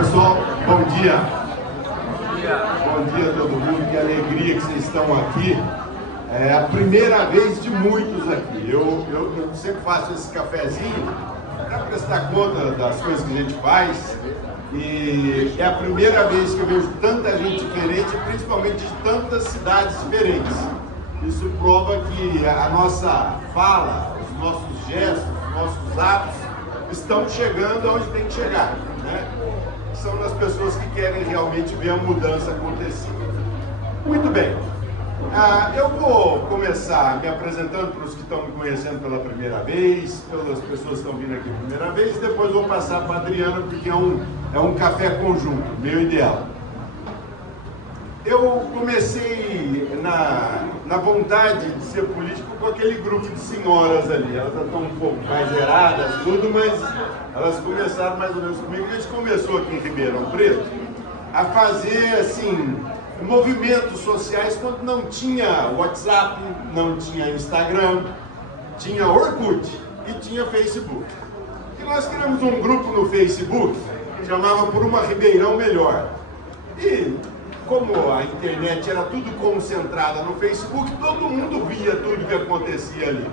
Pessoal, bom dia. Bom dia a todo mundo, que alegria que vocês estão aqui. É a primeira vez de muitos aqui. Eu sempre faço esse cafezinho para prestar conta das coisas que a gente faz. E é a primeira vez que eu vejo tanta gente diferente, principalmente de tantas cidades diferentes. Isso prova que a nossa fala, os nossos gestos, os nossos atos estão chegando aonde tem que chegar, né? São das pessoas que querem realmente ver a mudança acontecer. Muito bem. Eu vou começar me apresentando para os que estão me conhecendo pela primeira vez, pelas pessoas que estão vindo aqui pela primeira vez, e depois vou passar para a Adriana, porque é um café conjunto, meu ideal. Eu comecei na vontade de ser político com aquele grupo de senhoras ali. Elas estão um pouco mais zeradas, tudo, mas elas começaram mais ou menos comigo. A gente começou aqui em Ribeirão Preto a fazer, assim, movimentos sociais quando não tinha WhatsApp, não tinha Instagram, tinha Orkut e tinha Facebook. E nós criamos um grupo no Facebook que chamava Por uma Ribeirão Melhor. E como a internet era tudo concentrada no Facebook, todo mundo via tudo que acontecia ali.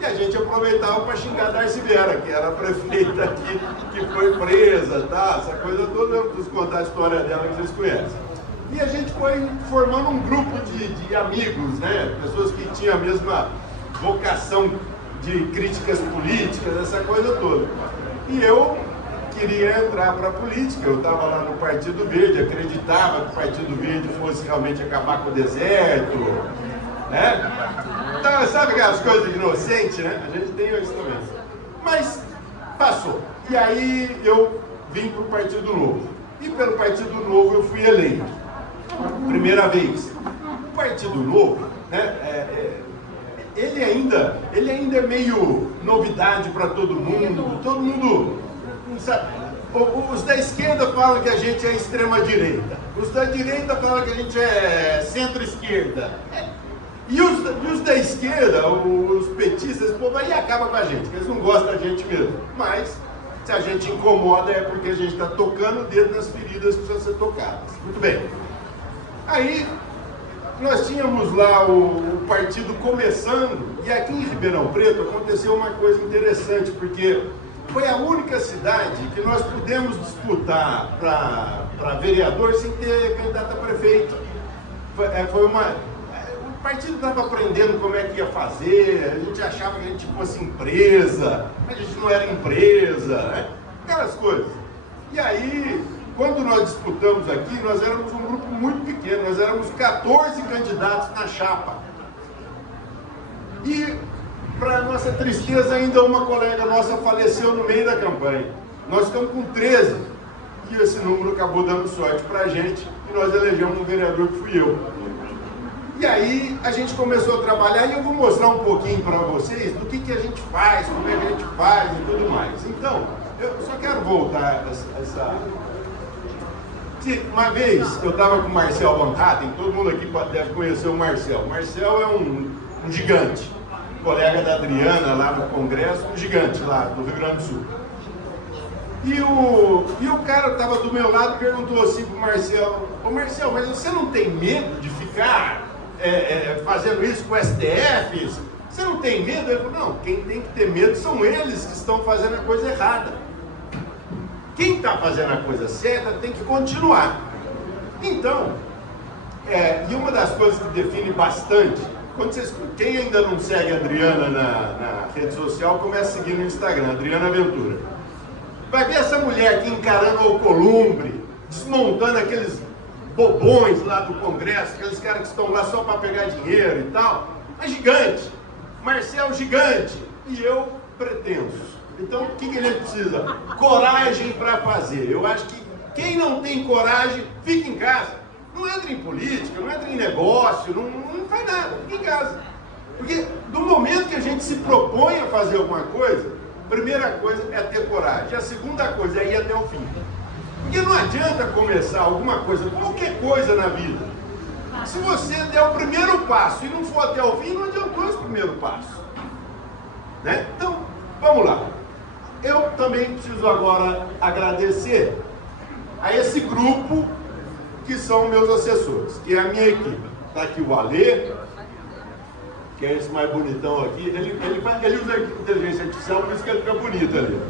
E a gente aproveitava para xingar a Darcy Vera, que era a prefeita aqui, que foi presa, tá? Essa coisa toda, eu preciso contar a história dela que vocês conhecem. E a gente foi formando um grupo de amigos, né? Pessoas que tinham a mesma vocação de críticas políticas, essa coisa toda. E eu queria entrar para a política, eu estava lá no Partido Verde, acreditava que o Partido Verde fosse realmente acabar com o deserto, né? Então, sabe aquelas coisas inocentes, né? A gente tem isso também. Mas passou. E aí eu vim para o Partido Novo. E pelo Partido Novo eu fui eleito. Primeira vez. O Partido Novo, né? Ele ainda é meio novidade para todo mundo sabe? Os da esquerda falam que a gente é extrema-direita, os da direita falam que a gente é centro-esquerda, e os da esquerda, os petistas, esse povo aí acaba com a gente, porque eles não gostam da gente mesmo. Mas se a gente incomoda é porque a gente está tocando o dedo nas feridas que precisam ser tocadas. Muito bem. Aí nós tínhamos lá o partido começando, e aqui em Ribeirão Preto aconteceu uma coisa interessante, porque foi a única cidade que nós pudemos disputar para vereador sem ter candidato a prefeito. O partido estava aprendendo como é que ia fazer, a gente achava que a gente fosse empresa, mas a gente não era empresa, né? Aquelas coisas. E aí, quando nós disputamos aqui, nós éramos um grupo muito pequeno, nós éramos 14 candidatos na chapa. E, para nossa tristeza, ainda uma colega nossa faleceu no meio da campanha. Nós ficamos com 13, e esse número acabou dando sorte para a gente, e nós elegemos um vereador que fui eu. E aí a gente começou a trabalhar, e eu vou mostrar um pouquinho para vocês do que a gente faz, como é que a gente faz e tudo mais. Então, eu só quero voltar essa... Uma vez eu estava com o Marcel Van Hatten, todo mundo aqui deve conhecer o Marcel. O Marcel é um gigante, colega da Adriana lá no Congresso, um gigante lá do Rio Grande do Sul. E o cara estava do meu lado e perguntou assim pro Marcel: ô Marcel, mas você não tem medo de ficar fazendo isso com o STF? Você não tem medo? Ele falou: não, quem tem que ter medo são eles que estão fazendo a coisa errada. Quem está fazendo a coisa certa tem que continuar. Então, e uma das coisas que define bastante, quem ainda não segue a Adriana na rede social, começa a seguir no Instagram, Adriana Ventura. Vai ver essa mulher aqui encarando o Alcolumbre, desmontando aqueles bobões lá do Congresso, aqueles caras que estão lá só para pegar dinheiro e tal. É gigante. Marcel gigante. E eu pretenso. Então, o que ele precisa? Coragem para fazer. Eu acho que quem não tem coragem, fica em casa. Não entra em política, não entra em negócio, não faz nada, fica em casa. Porque do momento que a gente se propõe a fazer alguma coisa, a primeira coisa é ter coragem. A segunda coisa é ir até o fim. Porque não adianta começar alguma coisa, qualquer coisa na vida. Se você der o primeiro passo e não for até o fim, não adiantou esse primeiro passo. Né? Então, vamos lá. Eu também preciso agora agradecer a esse grupo que são meus assessores, que é a minha equipe. Está aqui o Alê, que é esse mais bonitão aqui, ele usa inteligência artificial, por isso que ele fica bonito ali.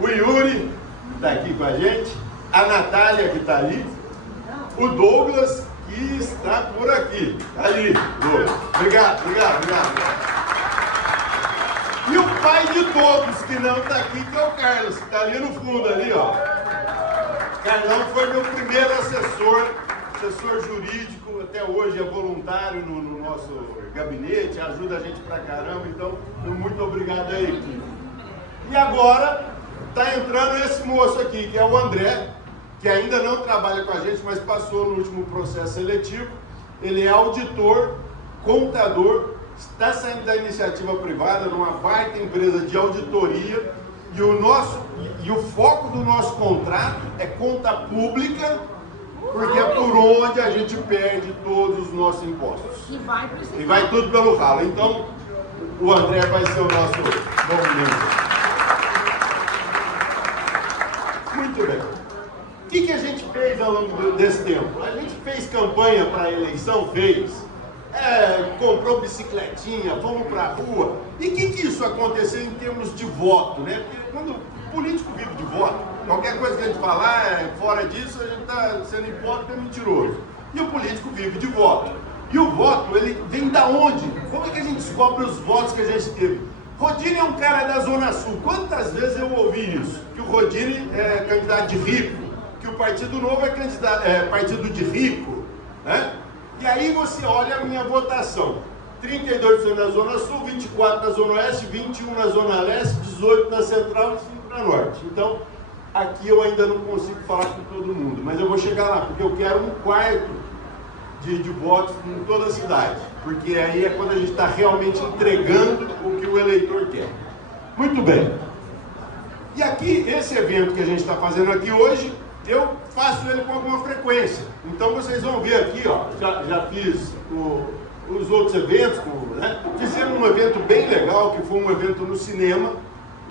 O Yuri está aqui com a gente, a Natália que está ali, o Douglas que está por aqui, ali, Douglas. Obrigado. E o pai de todos que não está aqui, que é o Carlos, que está ali no fundo, ali, ó. O Carlão foi meu primeiro assessor jurídico, até hoje é voluntário no nosso gabinete, ajuda a gente pra caramba, então muito obrigado aí, equipe. E agora está entrando esse moço aqui, que é o André, que ainda não trabalha com a gente, mas passou no último processo seletivo. Ele é auditor, contador, está saindo da iniciativa privada, numa baita empresa de auditoria, e o foco do nosso contrato é conta pública, porque é por onde a gente perde todos os nossos impostos. E vai tudo pelo ralo. Então, o André vai ser o nosso novo membro. Muito bem. O que a gente fez ao longo desse tempo? A gente fez campanha para a eleição, comprou bicicletinha, fomos para a rua. E o que isso aconteceu em termos de voto, né? Porque quando o político vive de voto, qualquer coisa que a gente falar, fora disso, a gente está sendo hipócrita e mentiroso. E o político vive de voto. E o voto, ele vem da onde? Como é que a gente descobre os votos que a gente teve? Rodine é um cara da Zona Sul. Quantas vezes eu ouvi isso? Que o Rodine é candidato de rico, que o Partido Novo é partido de rico, né? E aí você olha a minha votação. 32% na Zona Sul, 24% na Zona Oeste, 21% na Zona Leste, 18% na Central e 5% na Norte. Então, aqui eu ainda não consigo falar com todo mundo, mas eu vou chegar lá, porque eu quero 1/4 de votos em toda a cidade, porque aí é quando a gente está realmente entregando o que o eleitor quer. Muito bem. E aqui, esse evento que a gente está fazendo aqui hoje, eu faço ele com alguma frequência. Então vocês vão ver aqui, ó, já fiz os outros eventos, né? Fizemos um evento bem legal, que foi um evento no cinema,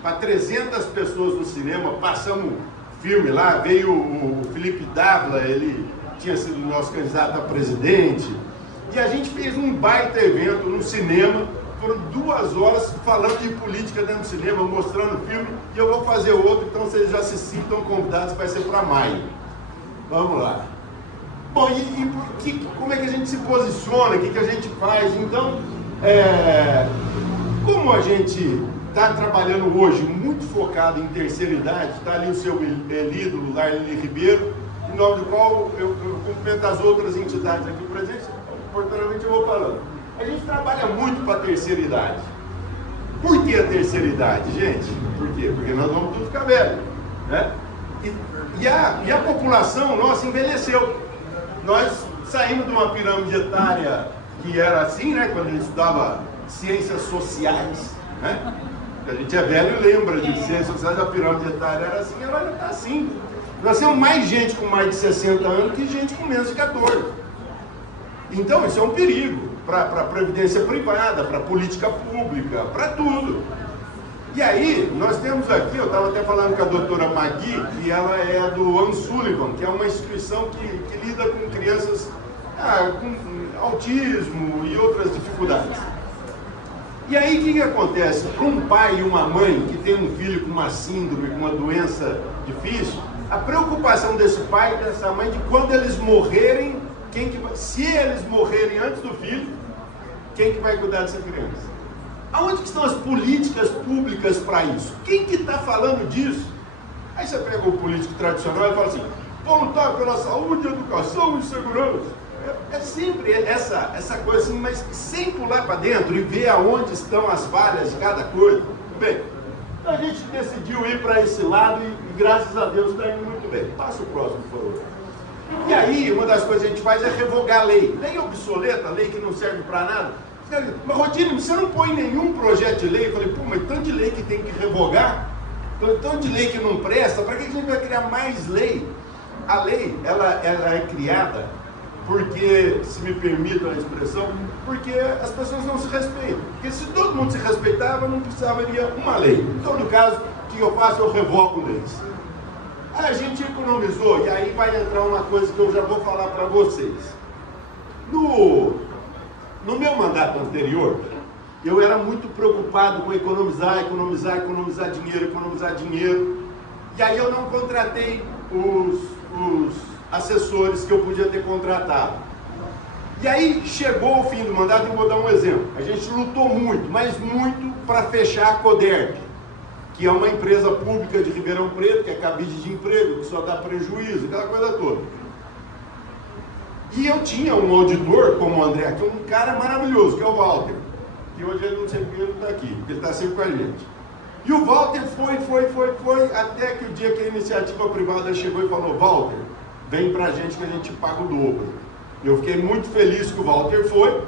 para 300 pessoas no cinema, passamos filme lá, veio o Felipe Dávila, ele tinha sido nosso candidato a presidente, e a gente fez um baita evento no cinema, foram 2 horas falando de política dentro do cinema, mostrando o filme, e eu vou fazer outro, então vocês já se sintam convidados, vai ser para maio. Vamos lá. Bom, como é que a gente se posiciona, o que a gente faz? Então, como a gente está trabalhando hoje muito focado em terceira idade, está ali o seu ídolo, Larli Ribeiro, em nome do qual eu cumprimento as outras entidades aqui presentes, oportunamente eu vou falando. A gente trabalha muito para a terceira idade. Por que a terceira idade, gente? Por quê? Porque nós vamos tudo ficar velho, né? E a população nossa envelheceu. Nós saímos de uma pirâmide etária que era assim, né? Quando a gente estudava ciências sociais, né? A gente é velho e lembra de ciências sociais, a pirâmide etária era assim, ela já está assim. Nós temos mais gente com mais de 60 anos que gente com menos de 14. Então isso é um perigo para a previdência privada, para a política pública, para tudo. E aí, nós temos aqui, eu estava até falando com a doutora Magui, que ela é do Anne Sullivan, que é uma instituição que lida com crianças com autismo e outras dificuldades. E aí, o que acontece? Para um pai e uma mãe que tem um filho com uma síndrome, com uma doença difícil, a preocupação desse pai e dessa mãe de quando eles morrerem, se eles morrerem antes do filho, quem que vai cuidar dessa criança? Aonde que estão as políticas públicas para isso? Quem que está falando disso? Aí você pega o político tradicional e fala assim, vamos lutar pela saúde, educação e segurança. É sempre essa coisa assim, mas sem pular para dentro e ver aonde estão as falhas de cada coisa. Bem, a gente decidiu ir para esse lado e graças a Deus está indo muito bem. Passa o próximo, por favor. E aí, uma das coisas que a gente faz é revogar a lei. Lei obsoleta, lei que não serve para nada. Mas, Rodine, você não põe nenhum projeto de lei? Eu falei, pô, mas tanto de lei que tem que revogar, tanto de lei que não presta, para que a gente vai criar mais lei? A lei, ela é criada porque, se me permitam a expressão, porque as pessoas não se respeitam. Porque se todo mundo se respeitava, não precisaria uma lei. Em todo caso, o que eu faço? Eu revogo leis. A gente economizou, e aí vai entrar uma coisa que eu já vou falar para vocês. No meu mandato anterior, eu era muito preocupado com economizar dinheiro. E aí eu não contratei os assessores que eu podia ter contratado. E aí chegou o fim do mandato, e vou dar um exemplo. A gente lutou muito, mas muito, para fechar a Coderp, que é uma empresa pública de Ribeirão Preto, que é cabide de emprego, que só dá prejuízo, aquela coisa toda. E eu tinha um auditor, como o André, que é um cara maravilhoso, que é o Walter, que hoje ele não sei porque ele não está aqui, porque ele está sempre com a gente. E o Walter foi, até que o dia que a iniciativa privada chegou e falou: Walter, vem pra gente que a gente paga o dobro. Eu fiquei muito feliz que o Walter foi,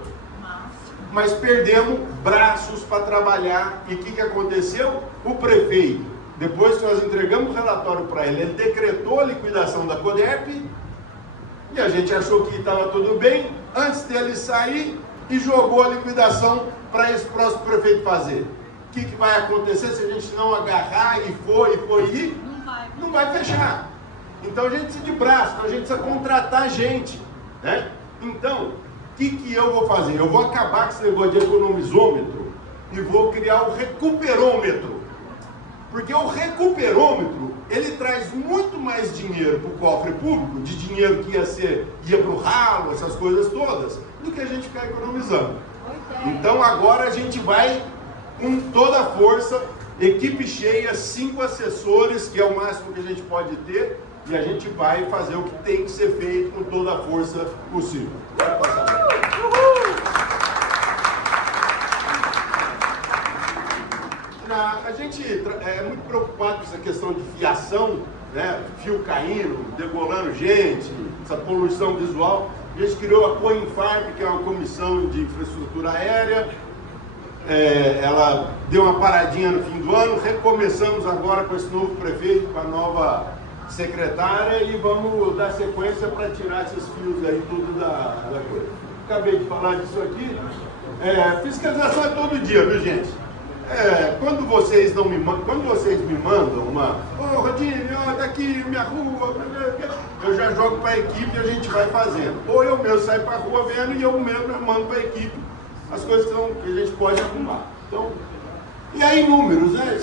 mas perdemos braços para trabalhar. E o que aconteceu? O prefeito, depois que nós entregamos o relatório para ele, ele decretou a liquidação da Coderp, e a gente achou que estava tudo bem, antes dele sair, e jogou a liquidação para esse próximo prefeito fazer. O que vai acontecer se a gente não agarrar e for ir? Não vai fechar. Então a gente precisa de braço, então a gente precisa contratar gente, né? Então, o que eu vou fazer? Eu vou acabar com esse negócio de economizômetro e vou criar o recuperômetro. Porque o recuperômetro, ele traz muito mais dinheiro para o cofre público, de dinheiro que ia para o ralo, essas coisas todas, do que a gente ficar economizando. Então agora a gente vai com toda a força, equipe cheia, 5 assessores, que é o máximo que a gente pode ter, e a gente vai fazer o que tem que ser feito com toda a força possível. A gente é muito preocupado com essa questão de fiação, né? Fio caindo, degolando gente, essa poluição visual. A gente criou a COINFARP, que é uma comissão de infraestrutura aérea. Ela deu uma paradinha no fim do ano, recomeçamos agora com esse novo prefeito, com a nova secretária, e vamos dar sequência para tirar esses fios aí tudo da coisa. Acabei de falar disso aqui. Fiscalização é todo dia, viu, gente? Quando vocês me mandam uma: ô Rodinho, tá aqui minha rua, eu já jogo para a equipe e a gente vai fazendo. Ou eu mesmo saio para a rua vendo e eu mesmo mando para a equipe as coisas que a gente pode arrumar. Então, e aí números, né?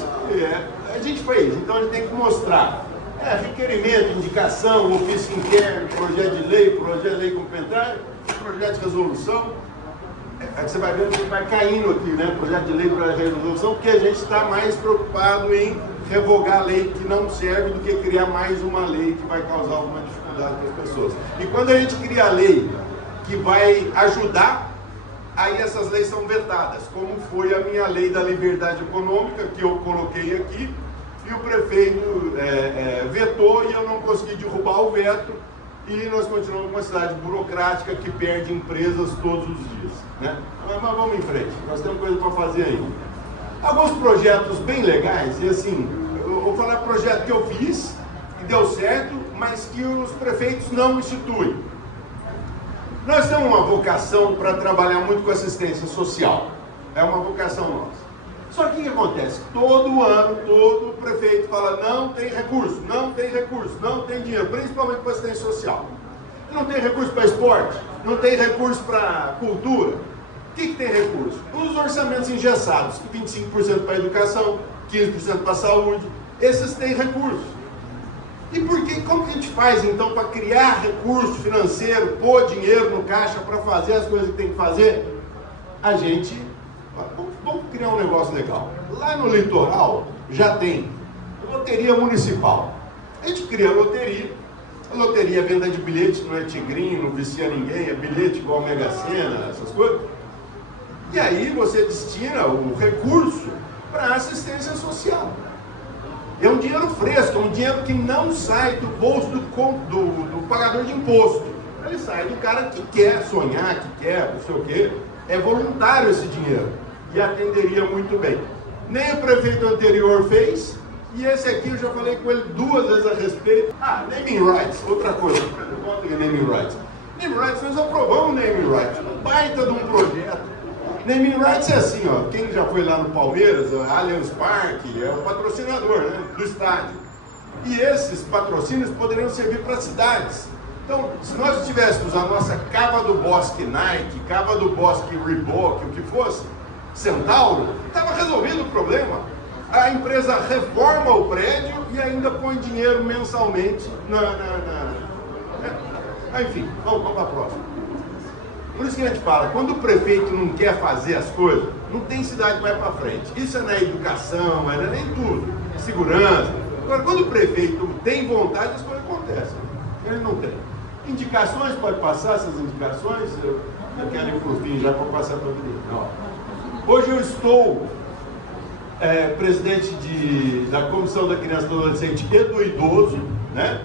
A gente fez, então a gente tem que mostrar. Requerimento, indicação, ofício interno, projeto de lei complementar, projeto de resolução. Você vai vendo que vai caindo aqui, né? Projeto de lei para resolução, porque a gente está mais preocupado em revogar a lei que não serve do que criar mais uma lei que vai causar alguma dificuldade para as pessoas. E quando a gente cria a lei que vai ajudar, aí essas leis são vetadas, como foi a minha lei da liberdade econômica, que eu coloquei aqui, e o prefeito vetou e eu não consegui derrubar o veto, e nós continuamos com uma cidade burocrática que perde empresas todos os dias, né? Mas vamos em frente, nós temos coisa para fazer ainda. Alguns projetos bem legais, e assim, eu vou falar projeto que eu fiz, que deu certo, mas que os prefeitos não instituem. Nós temos uma vocação para trabalhar muito com assistência social, é uma vocação nossa. Só que o que acontece? Todo ano, todo prefeito fala: não tem recurso, não tem dinheiro, principalmente para assistência social. Não tem recurso para esporte, não tem recurso para cultura. O que tem recurso? Os orçamentos engessados, 25% para a educação, 15% para a saúde, esses têm recurso. E como que a gente faz então para criar recurso financeiro, pôr dinheiro no caixa para fazer as coisas que tem que fazer? Vamos criar um negócio legal. Lá no litoral já tem loteria municipal. A gente cria a loteria é venda de bilhete, não é tigrinho, não vicia ninguém, é bilhete igual Mega Sena, essas coisas. E aí você destina o recurso para assistência social. É um dinheiro fresco, é um dinheiro que não sai do bolso do pagador de imposto. Ele sai do cara que quer sonhar, que quer, não sei o quê. É voluntário esse dinheiro. E atenderia muito bem. Nem o prefeito anterior fez, e esse aqui eu já falei com ele 2 vezes a respeito. Naming rights, outra coisa. Naming rights. Naming rights, nós aprovamos naming rights. Um baita de um projeto. Naming rights é assim, ó. Quem já foi lá no Palmeiras, Allianz Parque, é o patrocinador, né, do estádio. E esses patrocínios poderiam servir para cidades. Então, se nós tivéssemos a nossa Cava do Bosque Nike, Cava do Bosque Reebok, o que fosse, Centauro, estava resolvido o problema. A empresa reforma o prédio e ainda põe dinheiro mensalmente Enfim, vamos para a próxima. Por isso que a gente fala, quando o prefeito não quer fazer as coisas, não tem cidade que vai para frente. Isso é na educação, não é nem tudo, segurança. Agora, quando o prefeito tem vontade, as coisas acontecem. Ele não tem. Indicações, pode passar essas indicações? Eu quero ir para o fim já para passar para o fim. Hoje eu estou presidente da Comissão da Criança e do Adolescente e do Idoso, né?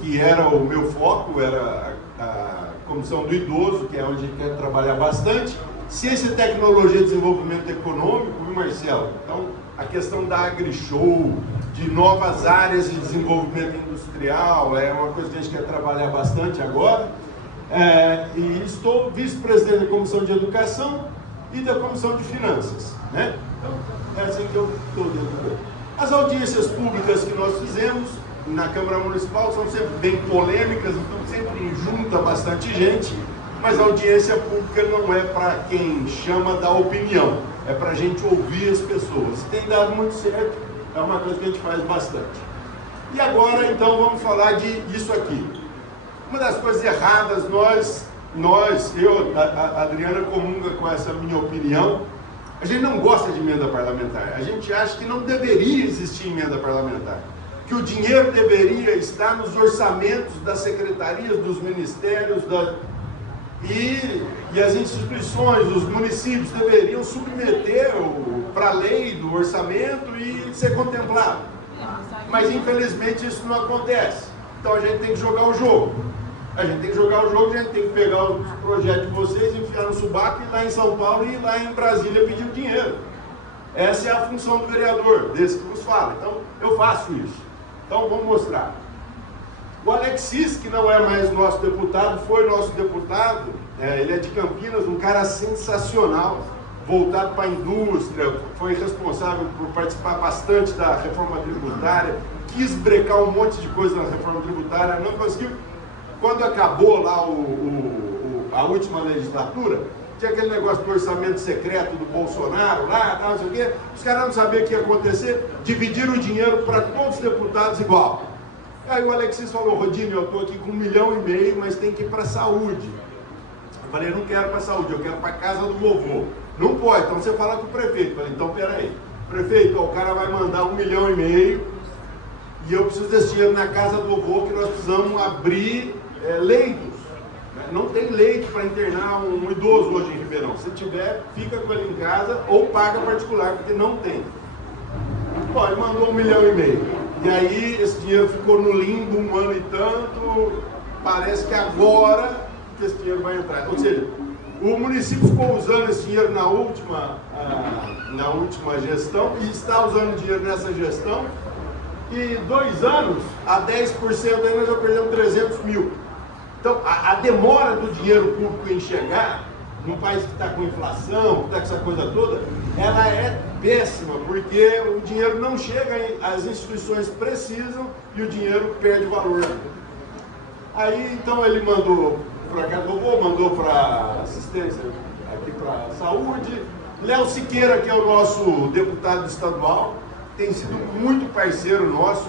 Que era o meu foco, era a Comissão do Idoso, que é onde a gente quer trabalhar bastante. Ciência, Tecnologia e Desenvolvimento Econômico, viu, Marcelo? Então, a questão da AgriShow, de novas áreas de desenvolvimento industrial, é uma coisa que a gente quer trabalhar bastante agora. E estou vice-presidente da Comissão de Educação e da Comissão de Finanças, né? Então, é assim que eu estou dentro. As audiências públicas que nós fizemos na Câmara Municipal são sempre bem polêmicas, então sempre junta bastante gente, mas a audiência pública não é para quem chama da opinião, é para a gente ouvir as pessoas. Tem dado muito certo, é uma coisa que a gente faz bastante. E agora, então, vamos falar disso aqui. Uma das coisas erradas, a Adriana comunga com essa minha opinião, a gente não gosta de emenda parlamentar, a gente acha que não deveria existir emenda parlamentar, que o dinheiro deveria estar nos orçamentos das secretarias, dos ministérios, e as instituições, os municípios deveriam submeter para a lei do orçamento e ser contemplado. Mas infelizmente isso não acontece. Então a gente tem que jogar o jogo. A gente tem que pegar os projetos de vocês, enfiar no subaco, ir lá em São Paulo e ir lá em Brasília pedir o dinheiro. Essa é a função do vereador, desse que vos fala. Então eu faço isso. Então vamos mostrar. O Alexis, que não é mais nosso deputado, foi nosso deputado, ele é de Campinas, um cara sensacional, voltado para a indústria, foi responsável por participar bastante da reforma tributária, quis brecar um monte de coisa na reforma tributária, não conseguiu. Quando acabou lá a última legislatura, tinha aquele negócio do orçamento secreto do Bolsonaro lá, não sei o quê, os caras não sabiam o que ia acontecer, dividiram o dinheiro para todos os deputados igual. Aí o Alexis falou, Rodinho, eu estou aqui com 1,5 milhão, mas tem que ir para a saúde. Eu falei, eu não quero para a saúde, eu quero para a casa do vovô. Não pode, então você fala com o prefeito. Eu falei, então peraí, prefeito, ó, o cara vai mandar 1,5 milhão e eu preciso desse dinheiro na casa do vovô, que nós precisamos abrir leitos. Não tem leito para internar um idoso hoje em Ribeirão. Se tiver, fica com ele em casa ou paga particular, porque não tem. Bom, ele mandou 1,5 milhão. E aí esse dinheiro ficou no limbo 1 ano e tanto. Parece que agora que esse dinheiro vai entrar. Ou seja, o município ficou usando esse dinheiro na última gestão e está usando dinheiro nessa gestão. E 2 anos, a 10% aí nós já perdemos 300 mil. Então, a demora do dinheiro público em chegar, num país que está com inflação, que está com essa coisa toda, ela é péssima, porque o dinheiro não chega, as instituições precisam e o dinheiro perde valor. Aí, então, ele mandou para cá do vovô, mandou para assistência, aqui para saúde. Léo Siqueira, que é o nosso deputado estadual, tem sido muito parceiro nosso.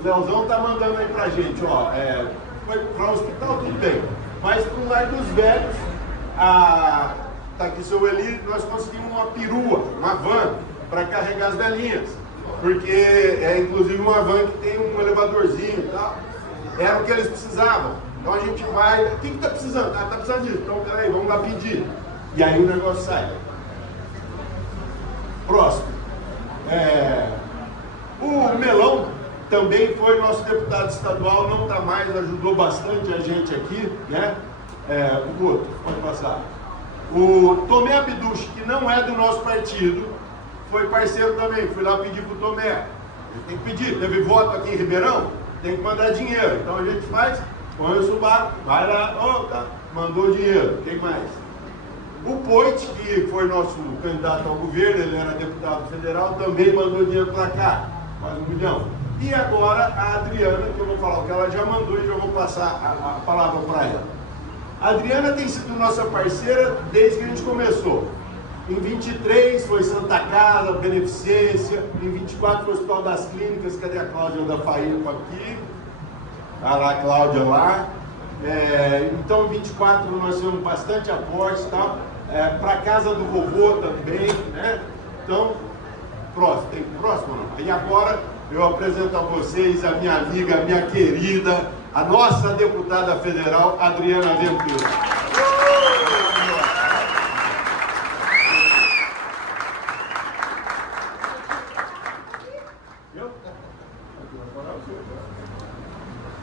O Leozão está mandando aí para a gente, ó, foi para o hospital, tudo bem, mas para o lar dos velhos, está aqui seu Eli, nós conseguimos uma perua, uma van, para carregar as velhinhas, porque é inclusive uma van que tem um elevadorzinho e tal, era o que eles precisavam. Então a gente vai, o que está precisando? Está precisando disso, então peraí, vamos lá pedir. E aí o negócio sai. Próximo. O Melão também foi nosso deputado estadual, não está mais, ajudou bastante a gente aqui, né? O outro, pode passar. O Tomé Abduch, que não é do nosso partido, foi parceiro também, fui lá pedir para o Tomé. A gente tem que pedir, teve voto aqui em Ribeirão, tem que mandar dinheiro. Então a gente faz, põe o subaco, vai lá, tá, mandou dinheiro, quem mais? O Poit, que foi nosso candidato ao governo, ele era deputado federal, também mandou dinheiro para cá, quase 1 milhão. E agora a Adriana, que eu vou falar o que ela já mandou e já vou passar a palavra para ela. A Adriana tem sido nossa parceira desde que a gente começou. Em 23 foi Santa Casa, Beneficência. Em 24 foi o Hospital das Clínicas. Cadê a Cláudia da Faípa aqui? Olha lá a Cláudia lá. Então em 24 nós tivemos bastante aporte, tá? Para a casa do vovô também, né? Então, próximo, tem próximo não? E agora eu apresento a vocês a minha amiga, a minha querida, a nossa deputada federal, Adriana Ventura.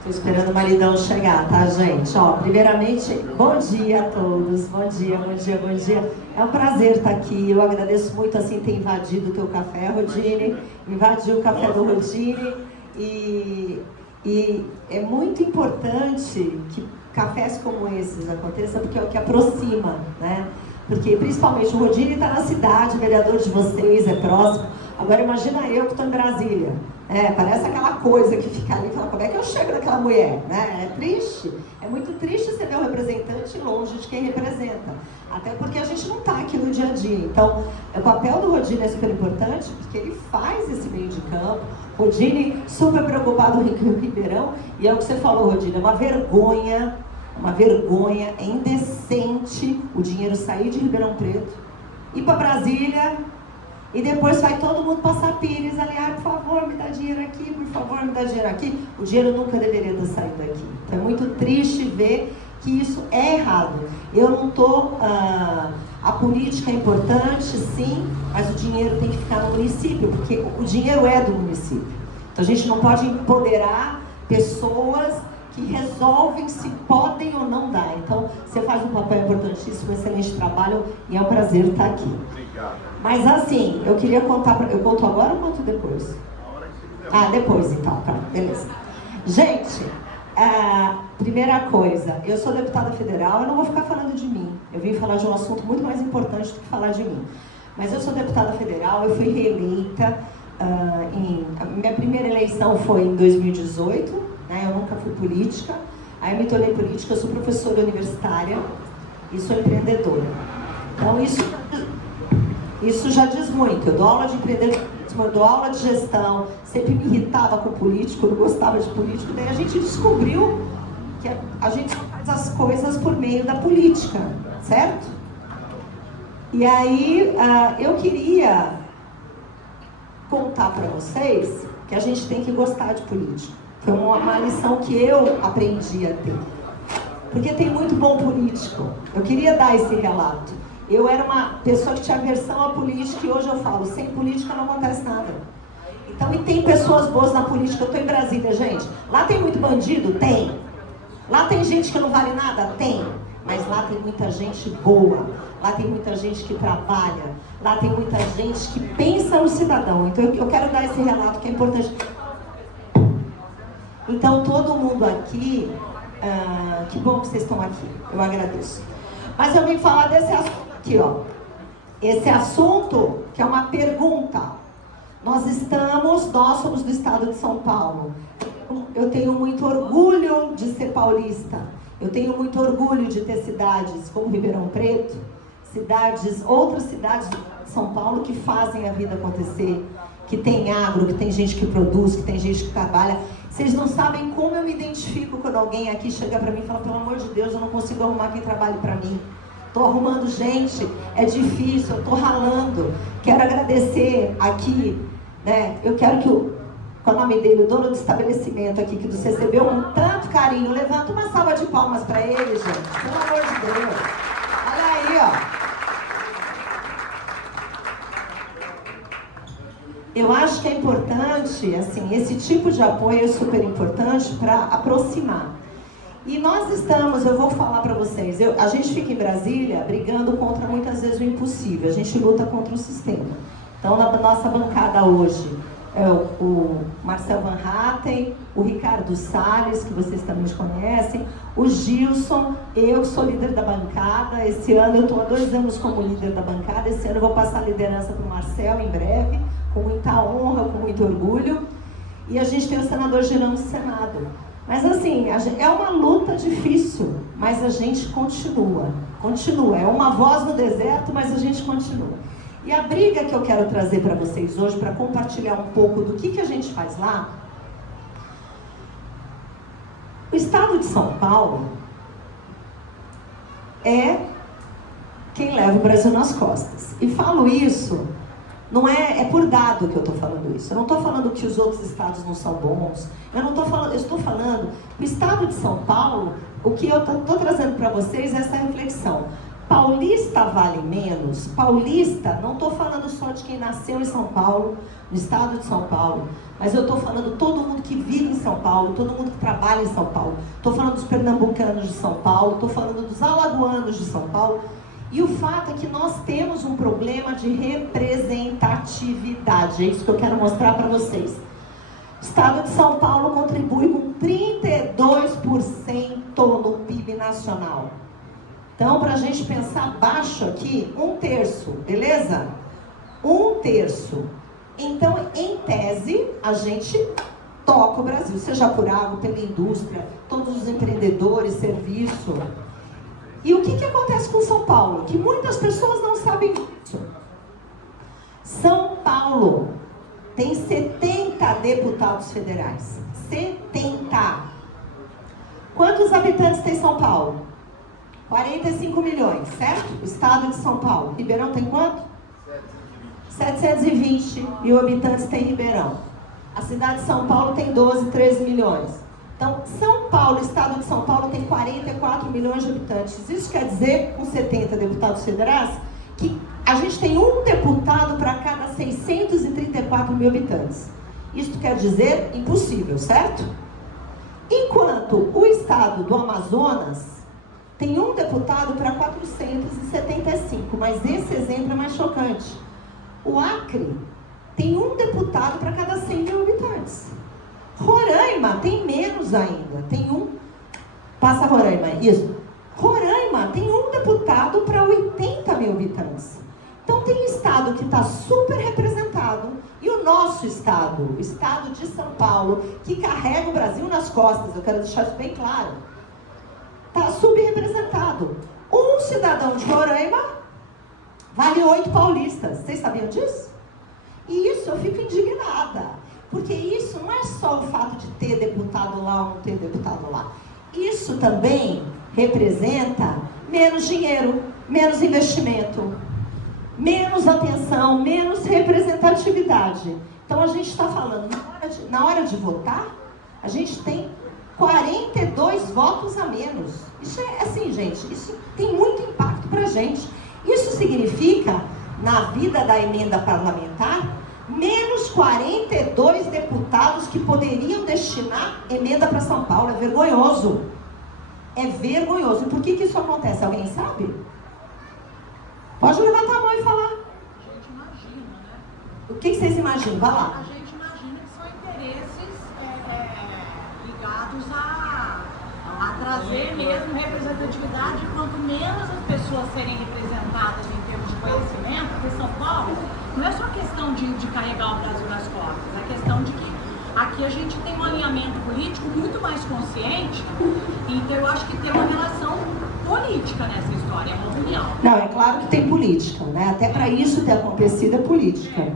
Estou esperando o maridão chegar, tá, gente? Ó, primeiramente, bom dia a todos. Bom dia, bom dia, bom dia. É um prazer estar aqui. Eu agradeço muito, assim, ter invadido o teu café, Rodine. Invadiu o café do Rodine. E é muito importante que cafés como esses aconteçam, porque é o que aproxima, né? Porque, principalmente, o Rodine está na cidade, vereador de vocês, é próximo. Agora, imagina eu que estou em Brasília. Parece aquela coisa que fica ali e fala, como é que eu chego naquela mulher? Né? É triste. É muito triste você ver um representante longe de quem representa. Até porque a gente não está aqui no dia a dia. Então, o papel do Rodine é super importante, porque ele faz esse meio de campo. Rodine, super preocupado com o Ribeirão. E é o que você falou, Rodine, é uma vergonha, é indecente o dinheiro sair de Ribeirão Preto, ir para Brasília, e depois vai todo mundo passar pires ali, por favor, me dá dinheiro aqui, por favor, me dá dinheiro aqui. O dinheiro nunca deveria ter saído daqui. Então é muito triste ver que isso é errado. Eu não estou... a política é importante, sim, mas o dinheiro tem que ficar no município, porque o dinheiro é do município. Então a gente não pode empoderar pessoas que resolvem se podem ou não dar. Então, você faz um papel importantíssimo, um excelente trabalho, e é um prazer estar aqui. Obrigado. Mas assim, eu queria contar, eu conto agora ou conto depois? Depois então, tá, beleza. Gente, primeira coisa, eu sou deputada federal, eu não vou ficar falando de mim. Eu vim falar de um assunto muito mais importante do que falar de mim. Mas eu sou deputada federal, eu fui reeleita, a minha primeira eleição foi em 2018, né? Eu nunca fui política, aí eu me tornei política, eu sou professora universitária e sou empreendedora. Então isso já diz muito. Eu dou aula de empreendedorismo, eu dou aula de gestão, sempre me irritava com político, não gostava de político, daí a gente descobriu que a gente faz as coisas por meio da política, certo? E aí eu queria contar para vocês que a gente tem que gostar de política. Foi uma lição que eu aprendi a ter. Porque tem muito bom político. Eu queria dar esse relato. Eu era uma pessoa que tinha aversão à política e hoje eu falo, sem política não acontece nada. Então, e tem pessoas boas na política. Eu estou em Brasília, gente. Lá tem muito bandido? Tem. Lá tem gente que não vale nada? Tem. Mas lá tem muita gente boa. Lá tem muita gente que trabalha. Lá tem muita gente que pensa no cidadão. Então, eu quero dar esse relato que é importante. Então, todo mundo aqui, que bom que vocês estão aqui, eu agradeço. Mas eu vim falar desse assunto aqui, ó. Esse assunto que é uma pergunta. Nós somos do estado de São Paulo. Eu tenho muito orgulho de ser paulista. Eu tenho muito orgulho de ter cidades como Ribeirão Preto, outras cidades de São Paulo que fazem a vida acontecer, que tem agro, que tem gente que produz, que tem gente que trabalha. Vocês não sabem como eu me identifico quando alguém aqui chega pra mim e fala, pelo amor de Deus, eu não consigo arrumar quem trabalhe pra mim. Tô arrumando gente, é difícil, eu tô ralando. Quero agradecer aqui, né? Eu quero que qual é o nome dele, o dono do estabelecimento aqui, que nos recebeu com tanto carinho. Levanta uma salva de palmas pra ele, gente. Pelo amor de Deus. Olha aí, ó. Eu acho que é importante, assim, esse tipo de apoio é super importante para aproximar. E nós estamos, eu vou falar para vocês, a gente fica em Brasília brigando contra muitas vezes o impossível, a gente luta contra o sistema. Então, na nossa bancada hoje, é o Marcel Van Hatten, o Ricardo Salles, que vocês também conhecem, o Gilson, eu que sou líder da bancada. Esse ano eu estou há 2 anos como líder da bancada, esse ano eu vou passar a liderança para o Marcel em breve, com muita honra, com muito orgulho. e a gente tem o senador Girão no Senado. Mas assim, é uma luta difícil, mas a gente continua. É uma voz no deserto, mas a gente continua. E a briga que eu quero trazer para vocês hoje, para compartilhar um pouco do que a gente faz lá. O estado de São Paulo é quem leva o Brasil nas costas. E falo isso, não é por dado que eu estou falando isso. Eu não estou falando que os outros estados não são bons. Eu estou falando que o estado de São Paulo, o que eu estou trazendo para vocês é essa reflexão. Paulista vale menos? Paulista, não estou falando só de quem nasceu em São Paulo, no estado de São Paulo, mas eu estou falando todo mundo que vive em São Paulo, todo mundo que trabalha em São Paulo. Estou falando dos pernambucanos de São Paulo, estou falando dos alagoanos de São Paulo. E o fato é que nós temos um problema de representatividade. É isso que eu quero mostrar para vocês. O estado de São Paulo contribui com 32% no PIB nacional. Então, para a gente pensar baixo aqui, 1/3, beleza? 1/3. Então, em tese, a gente toca o Brasil, seja por água, pela indústria, todos os empreendedores, serviço. E o que acontece com São Paulo? Que muitas pessoas não sabem disso. São Paulo tem 70 deputados federais. 70. Quantos habitantes tem São Paulo? 45 milhões, certo? O estado de São Paulo. Ribeirão tem quanto? 720 mil habitantes tem Ribeirão. A cidade de São Paulo tem 12, 13 milhões. Então, São Paulo, o estado de São Paulo tem 44 milhões de habitantes. Isso quer dizer, com 70 deputados federais, que a gente tem um deputado para cada 634 mil habitantes. Isso quer dizer impossível, certo? Enquanto o estado do Amazonas tem um deputado para 475, mas esse exemplo é mais chocante. O Acre tem um deputado para cada 100 mil habitantes. Roraima tem menos ainda, tem um... Passa Roraima, isso. Roraima tem um deputado para 80 mil habitantes. Então tem estado que está super representado, e o nosso estado, o estado de São Paulo, que carrega o Brasil nas costas, eu quero deixar isso bem claro, está subrepresentado. Um cidadão de Roraima vale 8 paulistas. Vocês sabiam disso? E isso eu fico indignada, porque isso não é só o fato de ter deputado lá ou não ter deputado lá. Isso também representa menos dinheiro, menos investimento, menos atenção, menos representatividade. Então a gente está falando, na hora de votar, a gente tem 42 votos a menos. Isso é assim, gente, isso tem muito impacto para a gente. Isso significa, na vida da emenda parlamentar, menos 42 deputados que poderiam destinar emenda para São Paulo. É vergonhoso. É vergonhoso. E por que isso acontece? Alguém sabe? Pode levantar a mão e falar. A gente imagina, né? O que vocês imaginam? Vai lá. A gente imagina que são interesses ligados a trazer mesmo representatividade. Quanto menos as pessoas serem representadas em termos de conhecimento, porque São Paulo não é só questão de carregar o Brasil nas costas, é questão de que aqui a gente tem um alinhamento político muito mais consciente, então eu acho que tem uma relação política nessa história, é uma opinião. Não, é claro que tem política, né? Até para isso ter acontecido é política.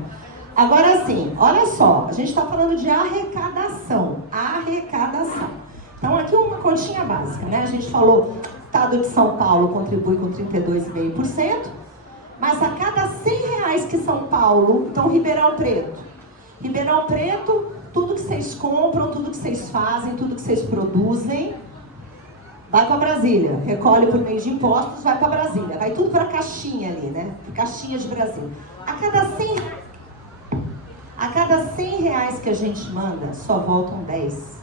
Agora sim, olha só, a gente está falando de arrecadação. Arrecadação. Então aqui uma continha básica, né? A gente falou, o estado de São Paulo contribui com 32,5%, mas a cada R$100 que São Paulo, então Ribeirão Preto, tudo que vocês compram, tudo que vocês fazem, tudo que vocês produzem, vai para Brasília, recolhe por meio de impostos, vai para Brasília, vai tudo para a caixinha ali, né? Caixinha de Brasília. A cada 100 reais que a gente manda, só voltam 10.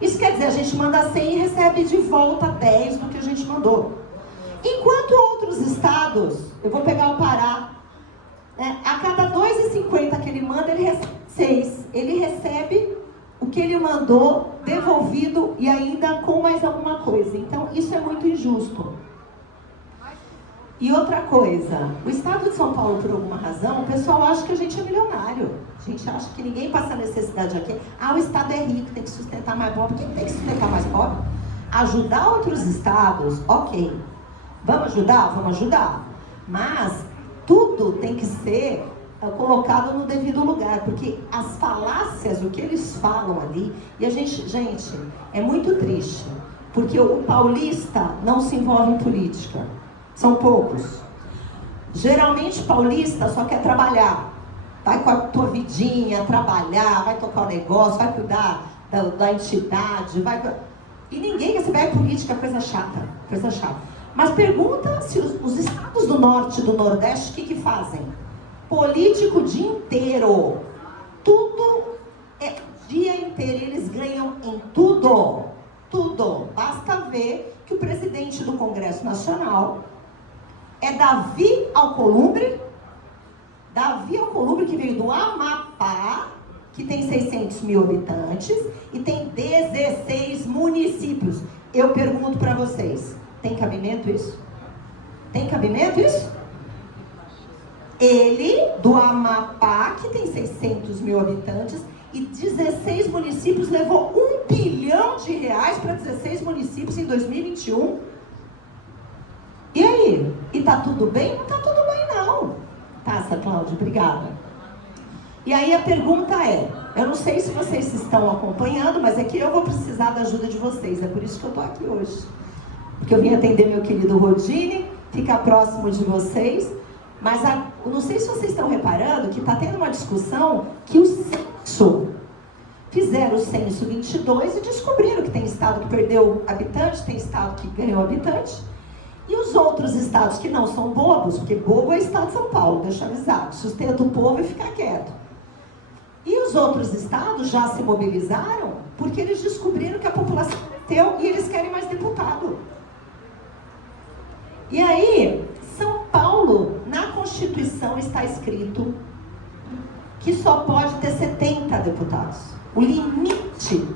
Isso quer dizer, a gente manda 100 e recebe de volta 10 do que a gente mandou. Enquanto outros estados, eu vou pegar o Pará, né? A cada 2,50 que ele manda, ele recebe 6. Ele recebe o que ele mandou devolvido e ainda com mais alguma coisa. Então, isso é muito injusto. E outra coisa, o estado de São Paulo, por alguma razão, o pessoal acha que a gente é milionário. A gente acha que ninguém passa necessidade aqui. O estado é rico, tem que sustentar mais pobre. Quem tem que sustentar mais pobre? Ajudar outros estados, ok. Vamos ajudar? Vamos ajudar. Mas tudo tem que ser colocado no devido lugar, porque as falácias, o que eles falam ali, e a gente, é muito triste, porque o paulista não se envolve em política. São poucos. Geralmente paulista só quer trabalhar. Vai com a tua vidinha, trabalhar, vai tocar o negócio, vai cuidar da entidade, e ninguém quer saber política, coisa chata, coisa chata. Mas pergunta se os estados do norte e do nordeste, o que fazem? Político o dia inteiro. Tudo é dia inteiro, eles ganham em tudo. Tudo. Basta ver que o presidente do Congresso Nacional é Davi Alcolumbre, que veio do Amapá, que tem 600 mil habitantes e tem 16 municípios. Eu pergunto para vocês, tem cabimento isso? Tem cabimento isso? Ele, do Amapá, que tem 600 mil habitantes e 16 municípios, levou R$1 bilhão para 16 municípios em 2021. E aí? E tá tudo bem? Não tá tudo bem, não. Passa, Cláudia, obrigada. E aí a pergunta é, eu não sei se vocês estão acompanhando, mas é que eu vou precisar da ajuda de vocês, é por isso que eu tô aqui hoje. Porque eu vim atender meu querido Rodine, ficar próximo de vocês, mas eu não sei se vocês estão reparando que está tendo uma discussão que o censo, fizeram o censo 22 e descobriram que tem estado que perdeu habitante, tem estado que ganhou habitante, e os outros estados que não são bobos, porque bobo é o estado de São Paulo, deixa avisado, sustenta o povo e fica quieto. E os outros estados já se mobilizaram porque eles descobriram que a população cresceu e eles querem mais deputado. E aí, São Paulo, na Constituição está escrito que só pode ter 70 deputados. O limite,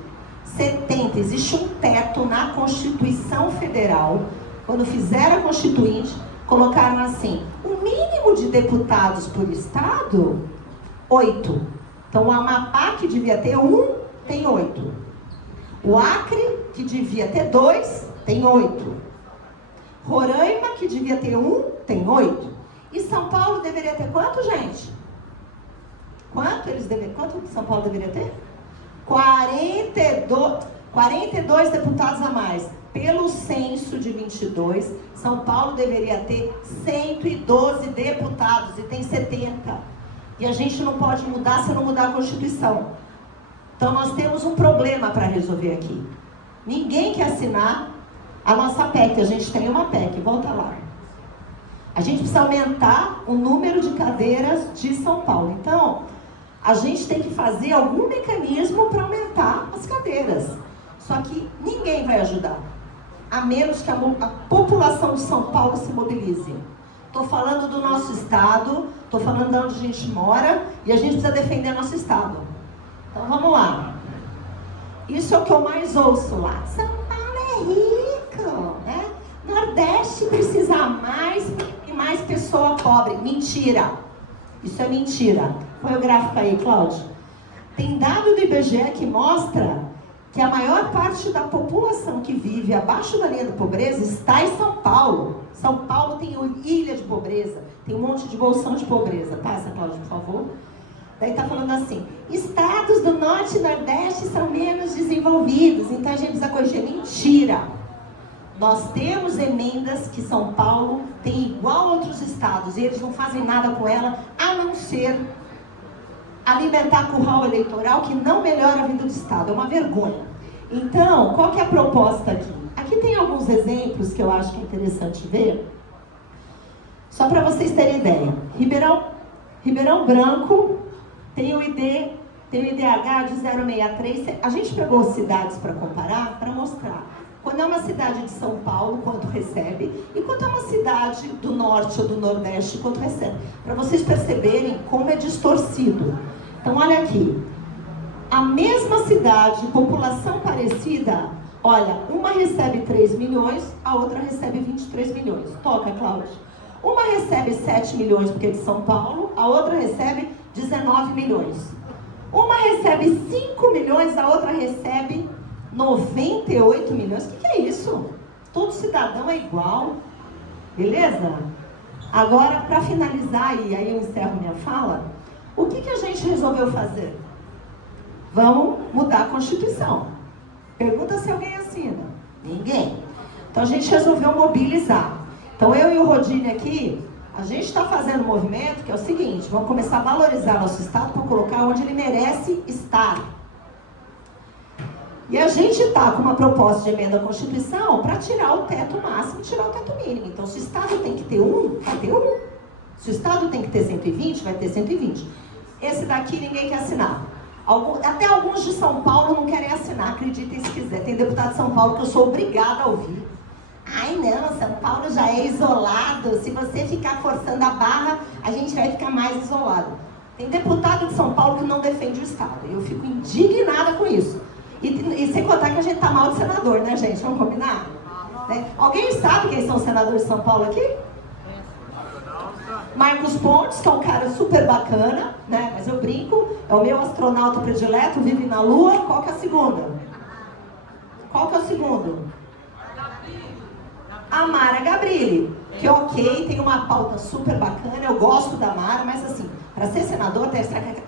70. Existe um teto na Constituição Federal. Quando fizeram a Constituinte, colocaram assim, o mínimo de deputados por estado, 8. Então o Amapá, que devia ter 1, tem 8. O Acre, que devia ter 2, tem 8. Roraima, que devia ter 1, tem 8. E São Paulo deveria ter quanto, gente? Quanto São Paulo deveria ter? 42 deputados a mais. Pelo censo de 22, São Paulo deveria ter 112 deputados e tem 70. E a gente não pode mudar se não mudar a Constituição. Então nós temos um problema para resolver aqui. Ninguém quer assinar a nossa PEC. A gente tem uma PEC, volta lá. A gente precisa aumentar o número de cadeiras de São Paulo. Então, a gente tem que fazer algum mecanismo para aumentar as cadeiras. Só que ninguém vai ajudar, a menos que a população de São Paulo se mobilize. Estou falando do nosso estado, estou falando de onde a gente mora, e a gente precisa defender nosso estado. Então vamos lá. Isso é o que eu mais ouço lá. São Paulo é rico, né? Nordeste precisa mais e mais pessoa pobre. Mentira. Isso é mentira. Põe o gráfico aí, Cláudio. Tem dado do IBGE que mostra que a maior parte da população que vive abaixo da linha da pobreza está em São Paulo. São Paulo tem ilha de pobreza, tem um monte de bolsão de pobreza. Passa, Cláudio, por favor. Daí está falando assim, estados do Norte e Nordeste são menos desenvolvidos, então a gente precisa corrigir. Mentira! Nós temos emendas que São Paulo tem igual a outros estados, e eles não fazem nada com ela, a não ser alimentar curral eleitoral que não melhora a vida do estado. É uma vergonha. Então, qual que é a proposta aqui? Aqui tem alguns exemplos que eu acho que é interessante ver. Só para vocês terem ideia. Ribeirão Branco tem o IDH de 063. A gente pegou cidades para comparar, para mostrar. Quando é uma cidade de São Paulo, quanto recebe, e quando é uma cidade do Norte ou do Nordeste, quanto recebe. Para vocês perceberem como é distorcido. Então, olha aqui. A mesma cidade, população parecida, olha, uma recebe 3 milhões, a outra recebe 23 milhões. Toca, Cláudio. Uma recebe 7 milhões porque é de São Paulo, a outra recebe 19 milhões. Uma recebe 5 milhões, a outra recebe 98 milhões. O que é isso? Todo cidadão é igual. Beleza? Agora, para finalizar, e aí eu encerro minha fala, o que a gente resolveu fazer? Vamos mudar a Constituição. Pergunta se alguém assina. Ninguém. Então a gente resolveu mobilizar. Então eu e o Rodine aqui, a gente está fazendo um movimento que é o seguinte: vamos começar a valorizar nosso Estado para colocar onde ele merece estar. E a gente está com uma proposta de emenda à Constituição para tirar o teto máximo e tirar o teto mínimo. Então se o Estado tem que ter 1, vai ter 1. Se o Estado tem que ter 120, vai ter 120. Esse daqui ninguém quer assinar. Até alguns de São Paulo não querem assinar, acreditem se quiser. Tem deputado de São Paulo que eu sou obrigada a ouvir. Ai não, São Paulo já é isolado, se você ficar forçando a barra, a gente vai ficar mais isolado. Tem deputado de São Paulo que não defende o Estado, eu fico indignada com isso. E sem contar que a gente tá mal de senador, né, gente? Vamos combinar? Né? Alguém sabe quem são os senadores de São Paulo aqui? Marcos Pontes, que é um cara super bacana, né? Mas eu brinco, é o meu astronauta predileto, vive na Lua. Qual que é a segunda? Qual que é o segundo? A Mara Gabrilli, que ok, tem uma pauta super bacana, eu gosto da Mara, mas assim, para ser senador, até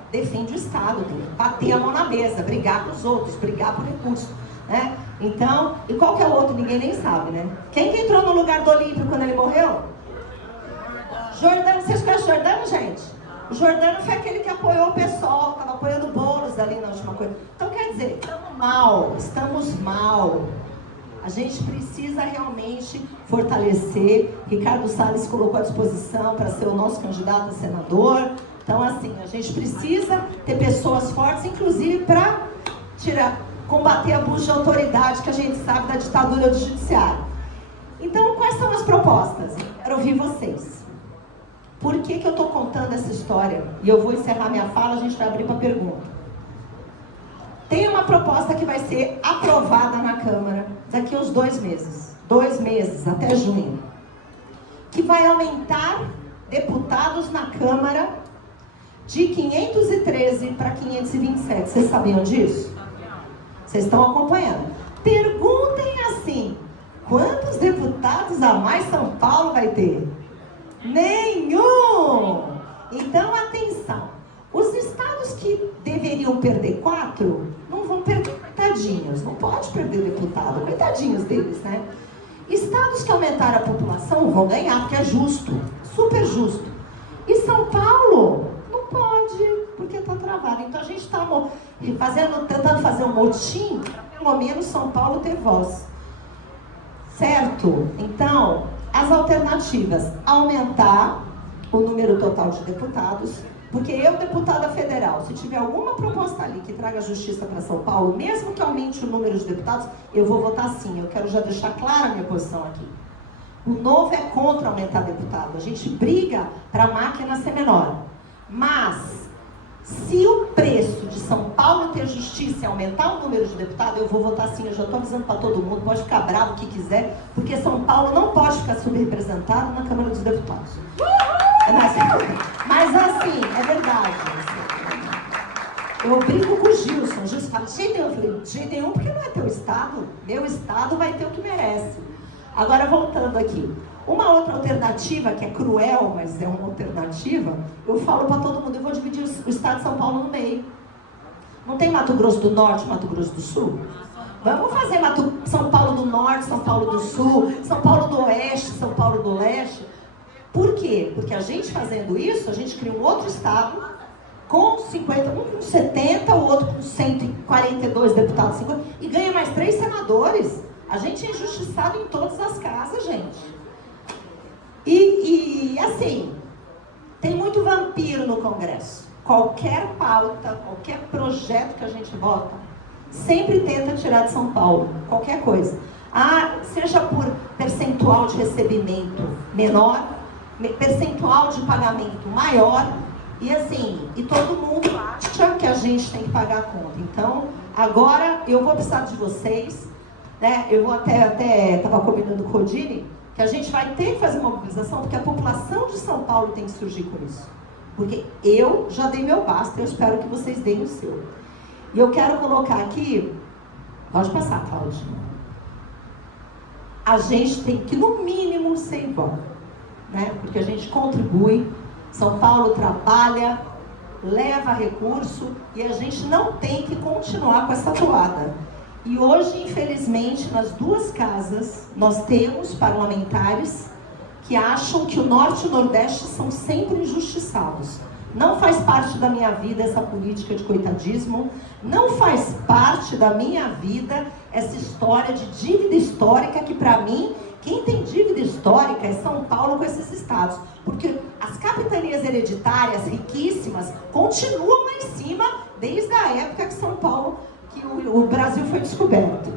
defende o Estado, tem que bater a mão na mesa, brigar com os outros, brigar por recurso, né? Então, e qual que é o outro? Ninguém nem sabe, né? Quem que entrou no lugar do Olímpio quando ele morreu? Jordano. Vocês conhecem o Jordano, gente? O Jordano foi aquele que apoiou o pessoal, estava apoiando o Boulos ali na última coisa. Então, quer dizer, estamos mal. A gente precisa realmente fortalecer. Ricardo Salles se colocou à disposição para ser o nosso candidato a senador. Então, assim, a gente precisa ter pessoas fortes, inclusive para combater abuso de autoridade, que a gente sabe da ditadura do judiciário. Então, quais são as propostas? Quero ouvir vocês. Por que eu estou contando essa história? E eu vou encerrar minha fala, a gente vai abrir para pergunta. Tem uma proposta que vai ser aprovada na Câmara daqui a uns 2 meses. 2 meses, até junho. Que vai aumentar deputados na Câmara de 513 para 527. Vocês sabiam disso? Vocês estão acompanhando. Perguntem assim: quantos deputados a mais São Paulo vai ter? Nenhum! Então, atenção. Os estados que deveriam perder 4, não vão perder, coitadinhos. Não pode perder deputado, coitadinhos deles, né? Estados que aumentaram a população vão ganhar, porque é justo, super justo. E São Paulo não pode, porque está travado. Então a gente está tentando fazer um motim, para pelo menos São Paulo ter voz. Certo? Então, as alternativas: aumentar o número total de deputados. Porque eu, deputada federal, se tiver alguma proposta ali que traga justiça para São Paulo, mesmo que aumente o número de deputados, eu vou votar sim. Eu quero já deixar clara a minha posição aqui. O Novo é contra aumentar deputado. A gente briga para a máquina ser menor. Mas, se o preço de São Paulo ter justiça e aumentar o número de deputados, eu vou votar sim. Eu já estou avisando para todo mundo, pode ficar bravo o que quiser, porque São Paulo não pode ficar subrepresentado na Câmara dos Deputados. Mas assim, é verdade. Eu brinco com o Gilson. O Gilson fala, de jeito nenhum. Eu falei, de jeito nenhum, porque não é teu estado. Meu estado vai ter o que merece. Agora, voltando aqui. Uma outra alternativa, que é cruel, mas é uma alternativa, eu falo para todo mundo, eu vou dividir o estado de São Paulo no meio. Não tem Mato Grosso do Norte, Mato Grosso do Sul? Vamos fazer São Paulo do Norte, São Paulo do Sul, São Paulo do Oeste, São Paulo do Leste. Por quê? Porque a gente fazendo isso, a gente cria um outro estado com 50, um com 70, o outro com 142 deputados, 50, e ganha mais 3 senadores. A gente é injustiçado em todas as casas, gente. E assim, tem muito vampiro no Congresso. Qualquer pauta, qualquer projeto que a gente vota, sempre tenta tirar de São Paulo, qualquer coisa. Seja por percentual de recebimento menor, percentual de pagamento maior, e assim, e todo mundo acha que a gente tem que pagar a conta. Então, agora eu vou precisar de vocês, né? Eu vou estava combinando com o Rodine, que a gente vai ter que fazer uma mobilização, porque a população de São Paulo tem que surgir com isso. Porque eu já dei meu basta, eu espero que vocês deem o seu. E eu quero colocar aqui, pode passar, Cláudia. A gente tem que, no mínimo, ser igual, né? Porque a gente contribui, São Paulo trabalha, leva recurso, e a gente não tem que continuar com essa toada. E hoje, infelizmente, nas duas casas, nós temos parlamentares que acham que o Norte e o Nordeste são sempre injustiçados. Não faz parte da minha vida essa política de coitadismo, não faz parte da minha vida essa história de dívida histórica, que para mim, quem tem dívida histórica é São Paulo com esses estados. Porque as capitanias hereditárias, riquíssimas, continuam lá em cima desde a época que São Paulo, que o Brasil foi descoberto.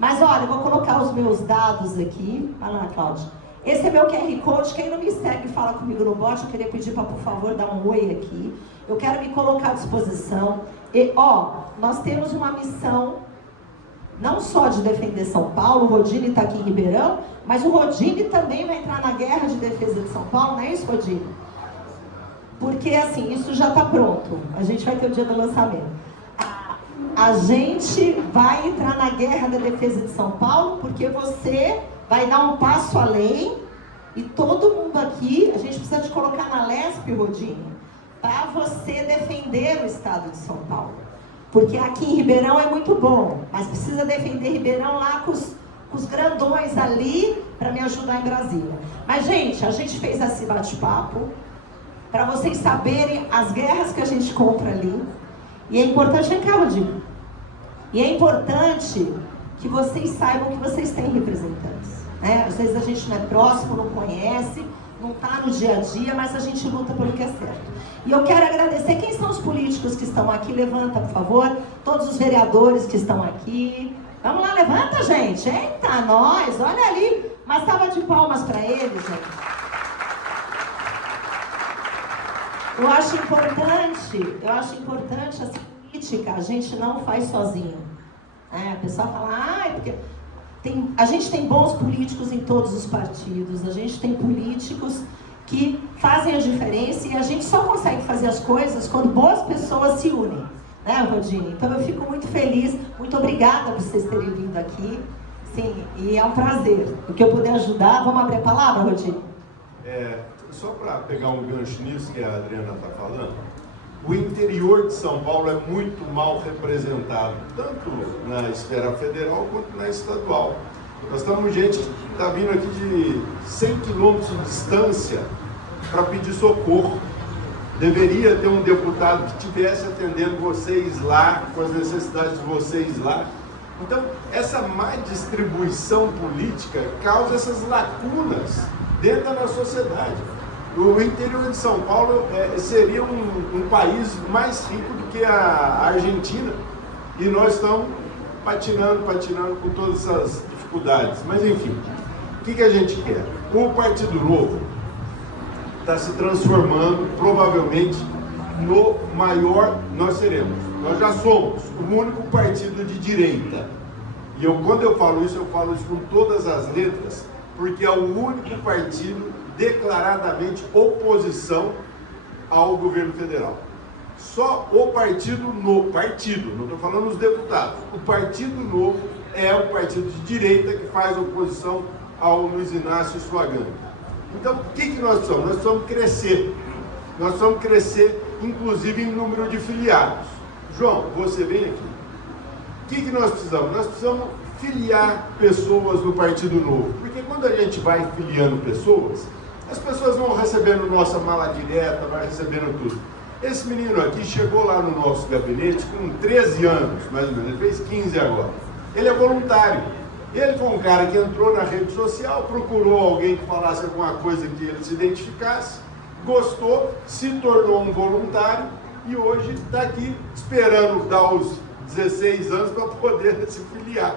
Mas olha, eu vou colocar os meus dados aqui. Vai lá, Cláudia. Esse é meu QR Code. Quem não me segue, fala comigo no bot. Eu queria pedir para, por favor, dar um oi aqui. Eu quero me colocar à disposição. E, nós temos uma missão, não só de defender São Paulo, o Rodine está aqui em Ribeirão, mas o Rodine também vai entrar na guerra de defesa de São Paulo, não é isso, Rodine? Porque, assim, isso já está pronto. A gente vai ter o dia do lançamento. A gente vai entrar na guerra da defesa de São Paulo, porque você vai dar um passo além, e todo mundo aqui, a gente precisa te colocar na LESP, Rodine, para você defender o estado de São Paulo. Porque aqui em Ribeirão é muito bom, mas precisa defender Ribeirão lá com os grandões ali, para me ajudar em Brasília. Mas, gente, a gente fez esse bate-papo para vocês saberem as guerras que a gente compra ali. E é importante, vem cá, Rodine. E é importante que vocês saibam que vocês têm representantes, né? Às vezes a gente não é próximo, não conhece, não está no dia a dia, mas a gente luta pelo que é certo. E eu quero agradecer, quem são os políticos que estão aqui? Levanta, por favor. Todos os vereadores que estão aqui. Vamos lá, levanta, gente. Eita, nós, olha ali. Uma salva de palmas para eles, gente. Eu acho importante essa política, a gente não faz sozinho. A pessoa fala, porque a gente tem bons políticos em todos os partidos, a gente tem políticos que fazem a diferença, e a gente só consegue fazer as coisas quando boas pessoas se unem, né, Rodine? Então eu fico muito feliz, muito obrigada por vocês terem vindo aqui, sim, e é um prazer. O que eu puder ajudar, vamos abrir a palavra, Rodine? Só para pegar um gancho nisso que a Adriana está falando, o interior de São Paulo é muito mal representado, tanto na esfera federal quanto na estadual. Nós estamos gente que está vindo aqui de 100 quilômetros de distância para pedir socorro. Deveria ter um deputado que estivesse atendendo vocês lá, com as necessidades de vocês lá. Então, essa má distribuição política causa essas lacunas dentro da nossa sociedade. O interior de São Paulo seria um país mais rico do que a Argentina, e nós estamos patinando com todas essas dificuldades. Mas enfim, o que a gente quer? O Partido Novo está se transformando, provavelmente, no maior, nós já somos o único partido de direita. E quando eu falo isso com todas as letras, porque é o único partido declaradamente oposição ao governo federal. Só o Partido Novo, não estou falando os deputados, o Partido Novo é o partido de direita que faz oposição ao Luiz Inácio e sua gangue. Então, o que nós precisamos? Nós precisamos crescer. Nós precisamos crescer, inclusive, em número de filiados. João, você vem aqui. O que nós precisamos? Nós precisamos filiar pessoas no Partido Novo. Porque quando a gente vai filiando pessoas, as pessoas vão recebendo nossa mala direta, vai recebendo tudo. Esse menino aqui chegou lá no nosso gabinete com 13 anos, mais ou menos, ele fez 15 agora. Ele é voluntário. Ele foi um cara que entrou na rede social, procurou alguém que falasse alguma coisa que ele se identificasse, gostou, se tornou um voluntário e hoje está aqui esperando dar os 16 anos para poder se filiar.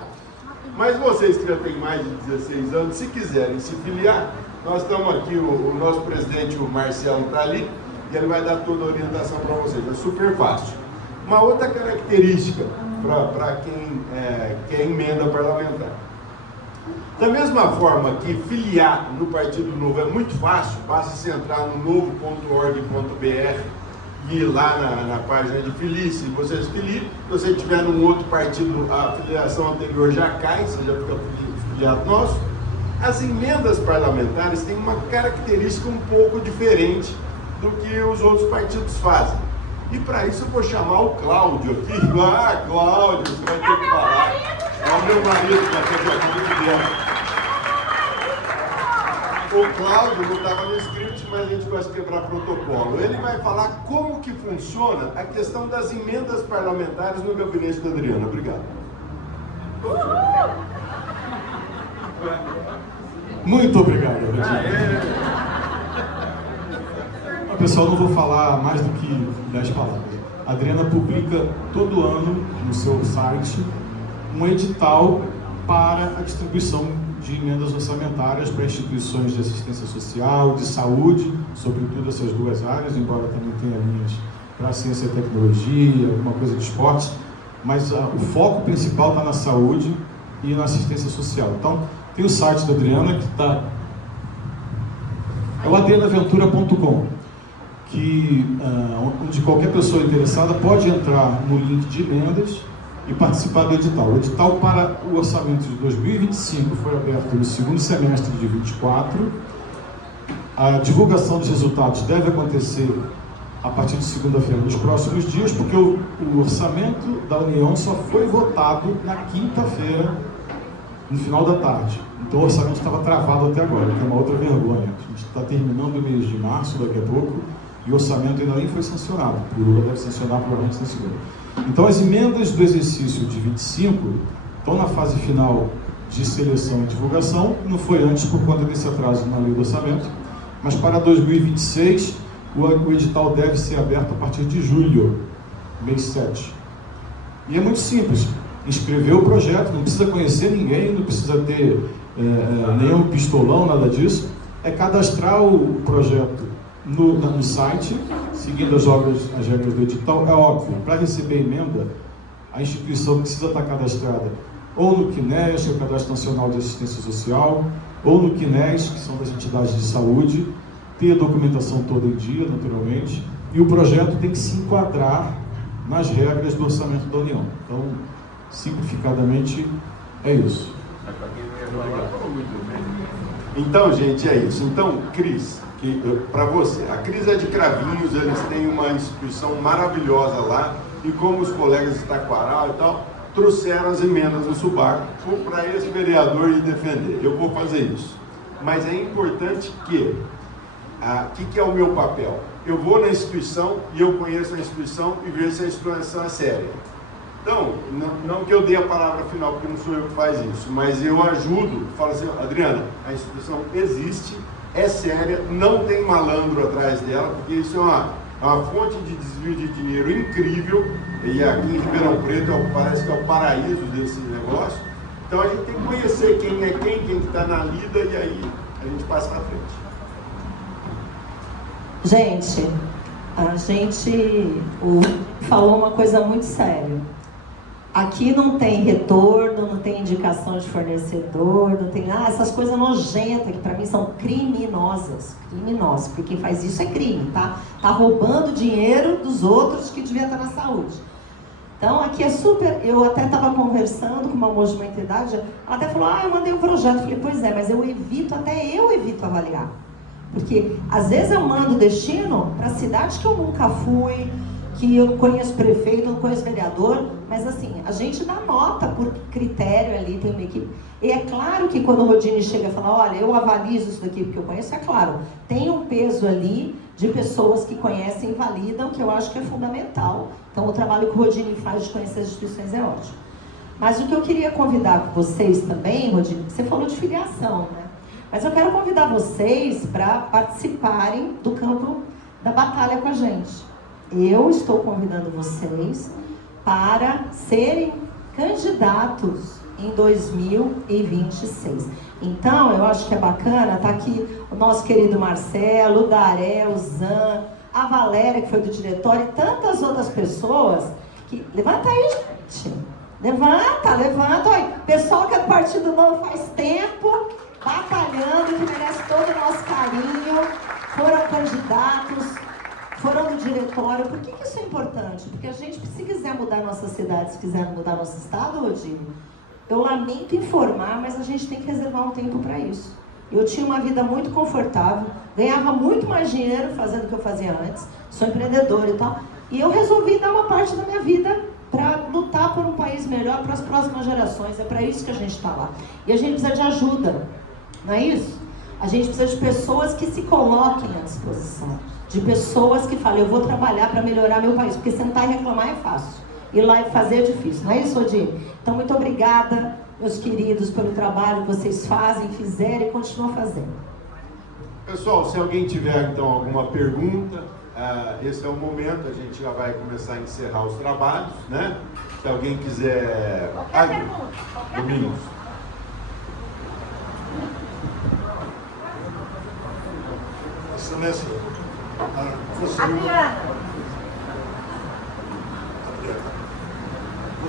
Mas vocês que já têm mais de 16 anos, se quiserem se filiar, nós estamos aqui, o nosso presidente, o Marcelo, está ali, e ele vai dar toda a orientação para vocês. É super fácil. Uma outra característica para quem quer emenda parlamentar. Da mesma forma que filiar no Partido Novo é muito fácil, basta você entrar no novo.org.br e ir lá na página de filie-se, você se filie. Se você estiver num outro partido, a filiação anterior já cai, você já fica filiado nosso. As emendas parlamentares têm uma característica um pouco diferente do que os outros partidos fazem. E para isso eu vou chamar o Cláudio aqui. Ah, Cláudio, você vai ter que falar. É o meu marido que está aqui muito tempo. O Cláudio não estava no script, mas a gente gosta de quebrar protocolo. Ele vai falar como que funciona a questão das emendas parlamentares no gabinete da Adriana. Obrigado. Muito obrigado, pessoal, não vou falar mais do que 10 palavras. A Adriana publica todo ano no seu site um edital para a distribuição de emendas orçamentárias para instituições de assistência social, de saúde, sobretudo essas duas áreas, embora também tenha linhas para ciência e tecnologia, alguma coisa de esporte, mas o foco principal está na saúde e na assistência social. Então, tem o site da Adriana, que está... é o adrianaventura.com, onde qualquer pessoa interessada pode entrar no link de emendas e participar do edital. O edital para o orçamento de 2025 foi aberto no segundo semestre de 2024. A divulgação dos resultados deve acontecer a partir de segunda-feira, nos próximos dias, porque o orçamento da União só foi votado na quinta-feira, no final da tarde. Então o orçamento estava travado até agora, que é uma outra vergonha. A gente está terminando o mês de março, daqui a pouco, e o orçamento ainda nem foi sancionado. O Lula deve sancionar provavelmente na segunda. Então as emendas do exercício de 25 estão na fase final de seleção e divulgação. Não foi antes por conta desse atraso na lei do orçamento, mas para 2026 o edital deve ser aberto a partir de julho, mês 7. E é muito simples. Inscrever o projeto, não precisa conhecer ninguém, não precisa ter nenhum pistolão, nada disso. É cadastrar o projeto no site, seguindo as regras do edital. É óbvio, para receber emenda, a instituição precisa estar cadastrada ou no CNES, que é o Cadastro Nacional de Assistência Social, ou no CNES, que são das entidades de saúde, ter a documentação toda em dia, naturalmente, e o projeto tem que se enquadrar nas regras do orçamento da União. Então, simplificadamente, é isso. Então, gente, é isso. Então, Cris, para você, a Cris é de Cravinhos, eles têm uma instituição maravilhosa lá, e como os colegas de Taquaral e tal, trouxeram as emendas no Subaco para esse vereador ir defender. Eu vou fazer isso. Mas é importante que que é o meu papel? Eu vou na instituição e eu conheço a instituição e vejo se a instituição é séria. Então, não que eu dê a palavra final, porque não sou eu que faz isso, mas eu ajudo, falo assim, Adriana, a instituição existe, é séria, não tem malandro atrás dela, porque isso é uma fonte de desvio de dinheiro incrível, e aqui em Ribeirão Preto parece que é o paraíso desse negócio. Então a gente tem que conhecer quem é quem está na lida, e aí a gente passa para frente. Gente, a gente falou uma coisa muito séria. Aqui não tem retorno, não tem indicação de fornecedor, não tem essas coisas nojentas que para mim são criminosas, porque quem faz isso é crime, tá? Tá roubando dinheiro dos outros que devia estar na saúde. Então aqui é super, eu até estava conversando com uma moça de uma entidade, ela até falou, eu mandei um projeto, eu falei, pois é, mas eu evito avaliar. Porque às vezes eu mando destino para cidades que eu nunca fui, que eu não conheço prefeito, eu não conheço vereador, mas assim, a gente dá nota por critério ali, tem uma equipe. E é claro que quando o Rodine chega e fala, olha, eu avalizo isso daqui porque eu conheço, é claro, tem um peso ali de pessoas que conhecem e validam, que eu acho que é fundamental. Então o trabalho que o Rodine faz de conhecer as instituições é ótimo. Mas o que eu queria convidar vocês também, Rodine, você falou de filiação, né? Mas eu quero convidar vocês para participarem do campo da batalha com a gente. Eu estou convidando vocês para serem candidatos em 2026. Então, eu acho que é bacana, tá aqui o nosso querido Marcelo, o Daré, o Zan, a Valéria, que foi do diretório, e tantas outras pessoas que... Levanta aí, gente. Levanta. Olha, pessoal que é do Partido Novo faz tempo... candidatos, foram no diretório. Por que isso é importante? Porque a gente, se quiser mudar a nossa cidade, se quiser mudar nosso estado, Rodrigo, eu lamento informar, mas a gente tem que reservar um tempo para isso. Eu tinha uma vida muito confortável, ganhava muito mais dinheiro fazendo o que eu fazia antes, sou empreendedora e tal, e eu resolvi dar uma parte da minha vida para lutar por um país melhor para as próximas gerações. É para isso que a gente está lá. E a gente precisa de ajuda, não é isso? A gente precisa de pessoas que se coloquem à disposição, de pessoas que falem, eu vou trabalhar para melhorar meu país, porque sentar e reclamar é fácil, ir lá e fazer é difícil, não é isso, Odile? Então, muito obrigada, meus queridos, pelo trabalho que vocês fazem, fizeram e continuam fazendo. Pessoal, se alguém tiver então alguma pergunta, esse é o momento, a gente já vai começar a encerrar os trabalhos, né? Se alguém quiser... Qualquer pergunta, qualquer Domingos. Excelência, Adriana.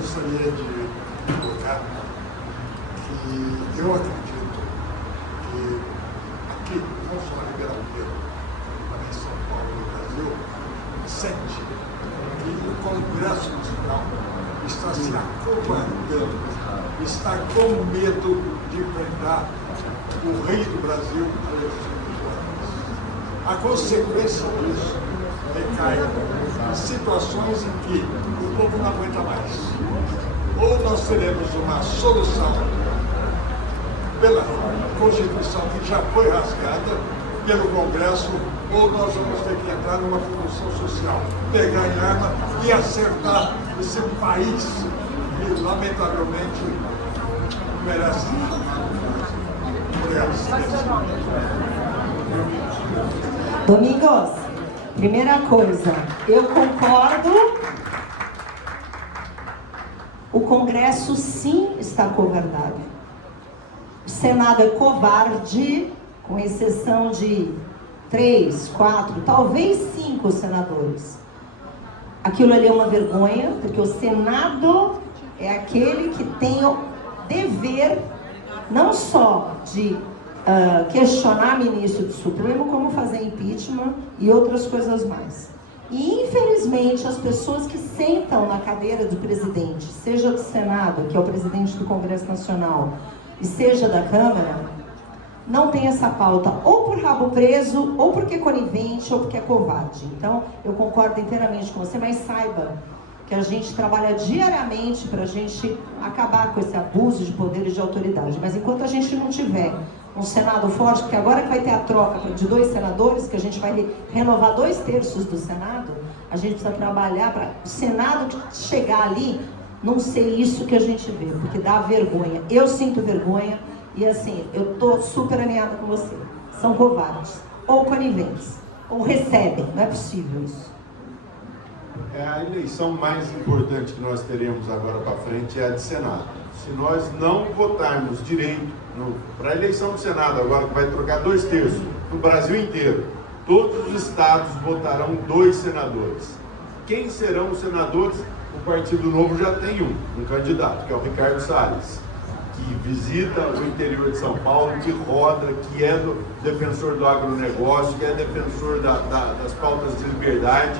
gostaria de colocar que eu acredito que aqui, não só em Ribeirão Preto, mas em São Paulo e no Brasil, sente que o Congresso Nacional está se acovardando, está com medo de enfrentar o rei do Brasil, Alexandre de Moraes. A consequência disso recai em situações em que o povo não aguenta mais. Ou nós teremos uma solução pela Constituição que já foi rasgada pelo Congresso, ou nós vamos ter que entrar numa revolução social, pegar em arma e acertar esse país que, lamentavelmente, merece. Obrigado, excelência. Domingos, primeira coisa, eu concordo, o Congresso sim está acovardado. O Senado é covarde, com exceção de 3, 4, talvez 5 senadores. Aquilo ali é uma vergonha, porque o Senado é aquele que tem o dever não só de questionar ministro do Supremo, como fazer impeachment e outras coisas mais. E, infelizmente, as pessoas que sentam na cadeira do presidente, seja do Senado, que é o presidente do Congresso Nacional, e seja da Câmara, não tem essa pauta, ou por rabo preso, ou porque é conivente, ou porque é covarde. Então, eu concordo inteiramente com você, mas saiba que a gente trabalha diariamente para a gente acabar com esse abuso de poder e de autoridade. Mas enquanto a gente não tiver um Senado forte, porque agora que vai ter a troca de 2 senadores, que a gente vai renovar 2/3 do Senado, a gente precisa trabalhar para o Senado chegar ali, não ser isso que a gente vê, porque dá vergonha. Eu sinto vergonha e assim, eu estou super alinhada com você. São covardes, ou coniventes, ou recebem, não é possível isso. É a eleição mais importante que nós teremos agora para frente é a de Senado. Se nós não votarmos direito para a eleição do Senado, agora que vai trocar 2/3 no Brasil inteiro, todos os estados votarão 2 senadores. Quem serão os senadores? O Partido Novo já tem um candidato, que é o Ricardo Salles, que visita o interior de São Paulo, que roda, que é defensor do agronegócio, que é defensor das pautas de liberdade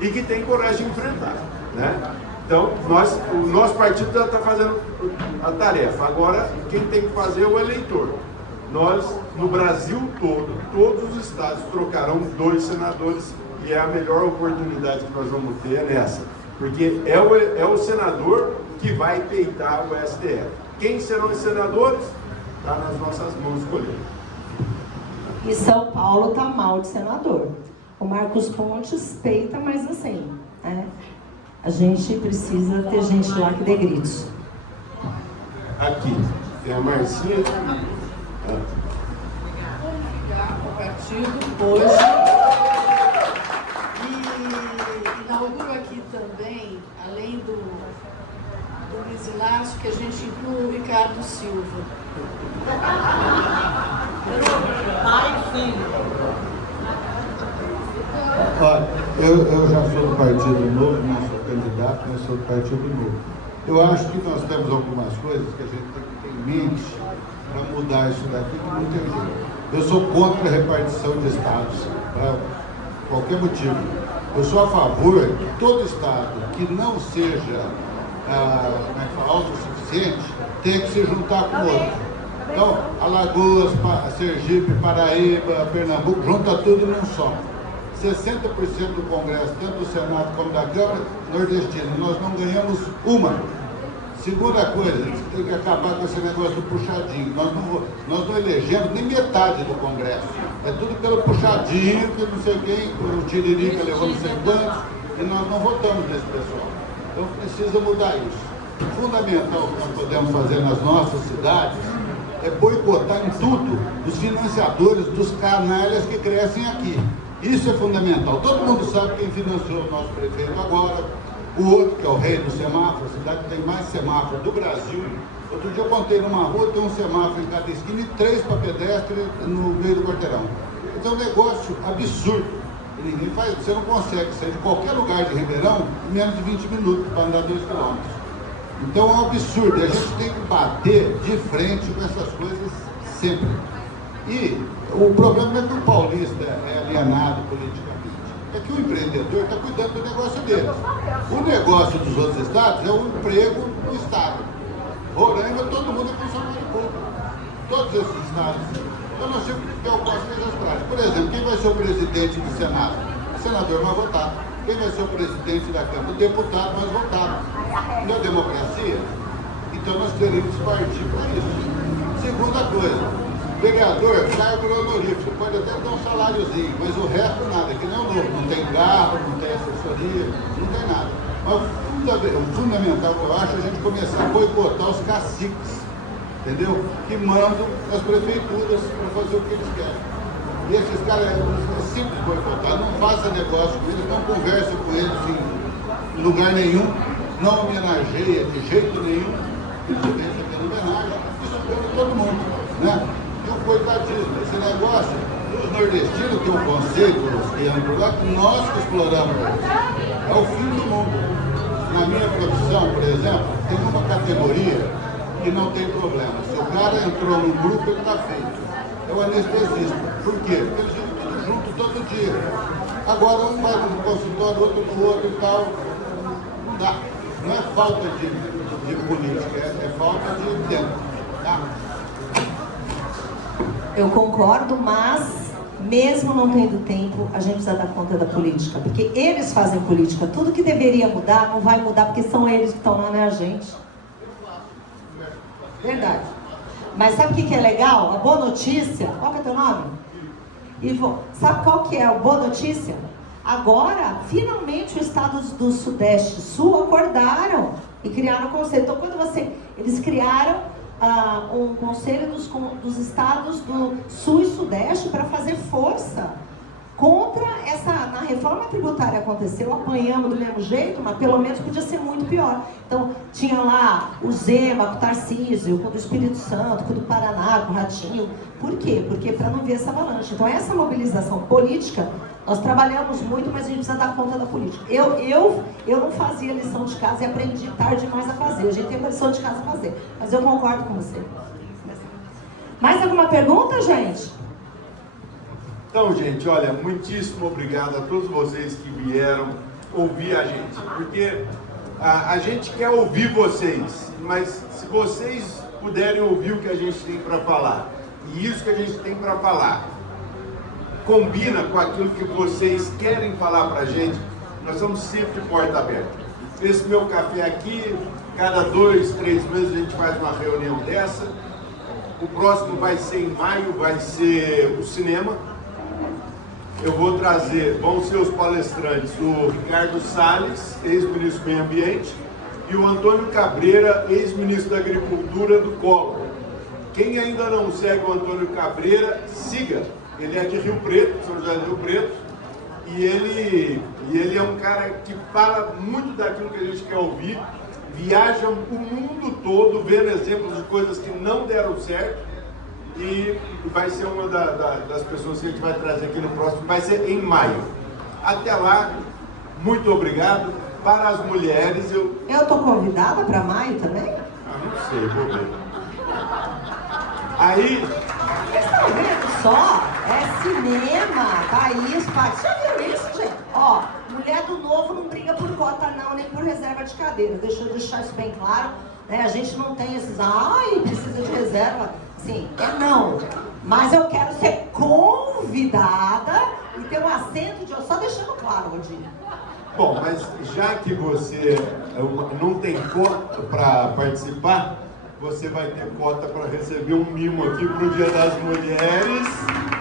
e que tem coragem de enfrentar, né? Então, o nosso partido já está fazendo a tarefa. Agora, quem tem que fazer é o eleitor. Nós, no Brasil todo, todos os estados trocarão 2 senadores e é a melhor oportunidade que nós vamos ter nessa. Porque é o senador que vai peitar o STF. Quem serão os senadores? Está nas nossas mãos escolher. E São Paulo está mal de senador. O Marcos Pontes peita, mas assim, né? A gente precisa ter gente lá que dê gritos. Aqui, tem a Marcinha. O partido hoje e inauguro aqui também, além do Luiz Inácio, que a gente inclui o Ricardo Silva. Pai e filho. Olha, eu já sou do Partido Novo, não sou candidato, mas sou do Partido Novo. Eu acho que nós temos algumas coisas que a gente tem que ter em mente para mudar isso daqui, que não tem jeito. Eu sou contra a repartição de estados. qualquer motivo. Eu sou a favor que todo Estado que não seja autossuficiente tenha que se juntar com outro. Então, Alagoas, Sergipe, Paraíba, Pernambuco, junta tudo num só. 60% do Congresso, tanto do Senado como da Câmara, nordestino. Nós não ganhamos uma. Segunda coisa, a gente tem que acabar com esse negócio do puxadinho. Nós não elegemos nem metade do Congresso. É tudo pelo puxadinho, que não sei quem, o Tiririca levou não sei quantos, e nós não votamos nesse pessoal. Então precisa mudar isso. Fundamental que nós podemos fazer nas nossas cidades é boicotar em tudo os financiadores dos canalhas que crescem aqui. Isso é fundamental. Todo mundo sabe quem financiou o nosso prefeito agora, o outro, que é o rei do semáforo, a cidade que tem mais semáforo do Brasil. Outro dia eu contei numa rua, tem um semáforo em cada esquina e 3 para pedestre no meio do quarteirão. Então é um negócio absurdo. E ninguém faz, você não consegue sair de qualquer lugar de Ribeirão em menos de 20 minutos para andar 2 quilômetros. Então é um absurdo. E a gente tem que bater de frente com essas coisas sempre. E o problema não é que o paulista é alienado politicamente. É que o empreendedor está cuidando do negócio dele. O negócio dos outros estados é o emprego do estado. Roraima, todo mundo é funcionário público. Todos esses estados. Então nós temos que preocupar as coisas práticas. Por exemplo, quem vai ser o presidente do Senado? O senador mais votado. Quem vai ser o presidente da Câmara? O deputado mais votado. Não é democracia? Então nós teremos que partir para isso. Segunda coisa, vereador, cargo honorífico, pode até dar um saláriozinho, mas o resto nada, que nem o novo, não tem carro, não tem assessoria, não tem nada. Mas o fundamental que eu acho é a gente começar a boicotar os caciques, entendeu? Que mandam as prefeituras para fazer o que eles querem. E esses caras é simples boicotar, não faça negócio com eles, não converse com eles em lugar nenhum, não homenageia de jeito nenhum, isso vem fazendo homenagem, isso é todo mundo, né? E o coitadismo, esse negócio, os nordestinos têm um conceito, que andam por lá, que nós que exploramos eles. É o fim do mundo. Na minha profissão, por exemplo, tem uma categoria que não tem problema. Se o cara entrou no grupo, ele está feito. É o anestesista. Por quê? Porque eles vivem tudo junto, todo dia. Agora um vai no consultório, outro no outro e tal. Não dá. Não é falta de política, é falta de tempo. Tá? Eu concordo, mas mesmo não tendo tempo, a gente precisa dar conta da política, porque eles fazem política. Tudo que deveria mudar, não vai mudar, porque são eles que estão lá, não é a gente. Verdade. Mas sabe o que é legal? A boa notícia, qual que é teu nome? Ivo, sabe qual que é a boa notícia? Agora, finalmente, os estados do Sudeste e Sul acordaram e criaram o conselho. Então, eles criaram um conselho dos estados do Sul e Sudeste para fazer força contra na reforma tributária aconteceu, apanhamos do mesmo jeito, mas pelo menos podia ser muito pior. Então, tinha lá o Zema, com o Tarcísio, com o do Espírito Santo, com o do Paraná, com o Ratinho. Por quê? Porque para não ver essa avalanche. Então, essa mobilização política, nós trabalhamos muito, mas a gente precisa dar conta da política. Eu não fazia lição de casa e aprendi tarde demais a fazer. A gente tem uma lição de casa a fazer, mas eu concordo com você. Mais alguma pergunta, gente? Então, gente, olha, muitíssimo obrigado a todos vocês que vieram ouvir a gente, porque a gente quer ouvir vocês, mas se vocês puderem ouvir o que a gente tem para falar, e isso que a gente tem para falar combina com aquilo que vocês querem falar para a gente, nós estamos sempre de porta aberta. Esse meu café aqui, cada 2, 3 meses a gente faz uma reunião dessa. O próximo vai ser em maio, vai ser o cinema. Eu vou trazer, vão ser os palestrantes, o Ricardo Salles, ex-ministro do Meio Ambiente, e o Antônio Cabreira, ex-ministro da Agricultura do Collor. Quem ainda não segue o Antônio Cabreira, siga. Ele é de Rio Preto, São José do Rio Preto, e ele é um cara que fala muito daquilo que a gente quer ouvir, viaja o mundo todo, vendo exemplos de coisas que não deram certo, e vai ser uma das pessoas que a gente vai trazer aqui no próximo, vai ser em maio. Até lá, muito obrigado. Para as mulheres, eu estou convidada para maio também? Não sei, vou ver. Aí... Vocês estão vendo? só, é cinema, país, país. Já viu isso, gente? Ó, mulher do Novo não briga por cota não, nem por reserva de cadeira. Deixa eu deixar isso bem claro, né? A gente não tem esses, ai, precisa de reserva. Sim, é não. Mas eu quero ser convidada e ter um assento de... Só deixando claro, Rodinho. Bom, mas já que você não tem cota para participar, você vai ter cota para receber um mimo aqui para o Dia das Mulheres.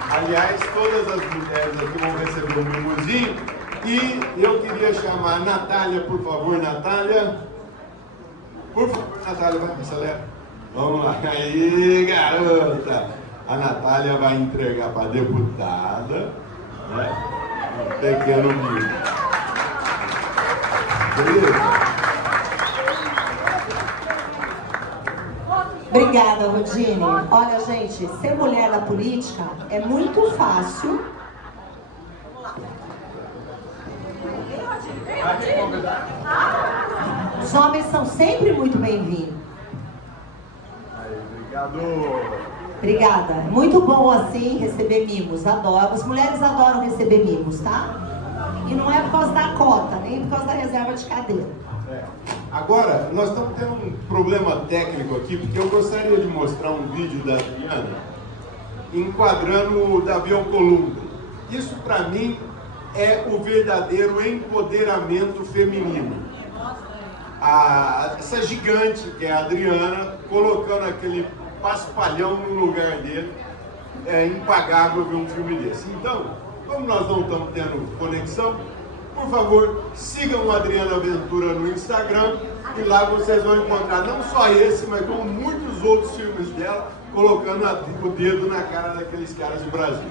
Aliás, todas as mulheres aqui vão receber um mimozinho. E eu queria chamar a Natália, por favor, Natália. Por favor, Natália, vai, acelera. Vamos lá. Aí, garota. A Natália vai entregar para a deputada, né, um pequeno mimo. Beleza? Obrigada, Rodine. Olha, gente, ser mulher na política é muito fácil. Os homens são sempre muito bem-vindos. Obrigado. Obrigada. É muito bom, assim, receber mimos. Adoro. As mulheres adoram receber mimos, tá? E não é por causa da cota, nem por causa da reserva de cadeira. Agora, nós estamos tendo um problema técnico aqui, porque eu gostaria de mostrar um vídeo da Adriana enquadrando o Davi Alcolumbre. Isso, para mim, é o verdadeiro empoderamento feminino. Essa gigante, que é a Adriana, colocando aquele paspalhão no lugar dele, é impagável ver um filme desse. Então, como nós não estamos tendo conexão, por favor, sigam a Adriana Ventura no Instagram e lá vocês vão encontrar não só esse, mas como muitos outros filmes dela, colocando o dedo na cara daqueles caras do Brasil.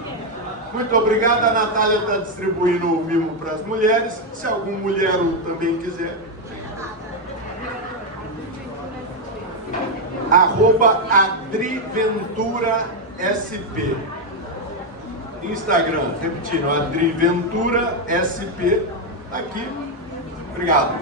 Muito obrigado, a Natália está distribuindo o mimo para as mulheres, se algum mulhero também quiser. @AdriVenturaSP. Instagram, repetindo, AdriVenturaSP. Aqui. Obrigado.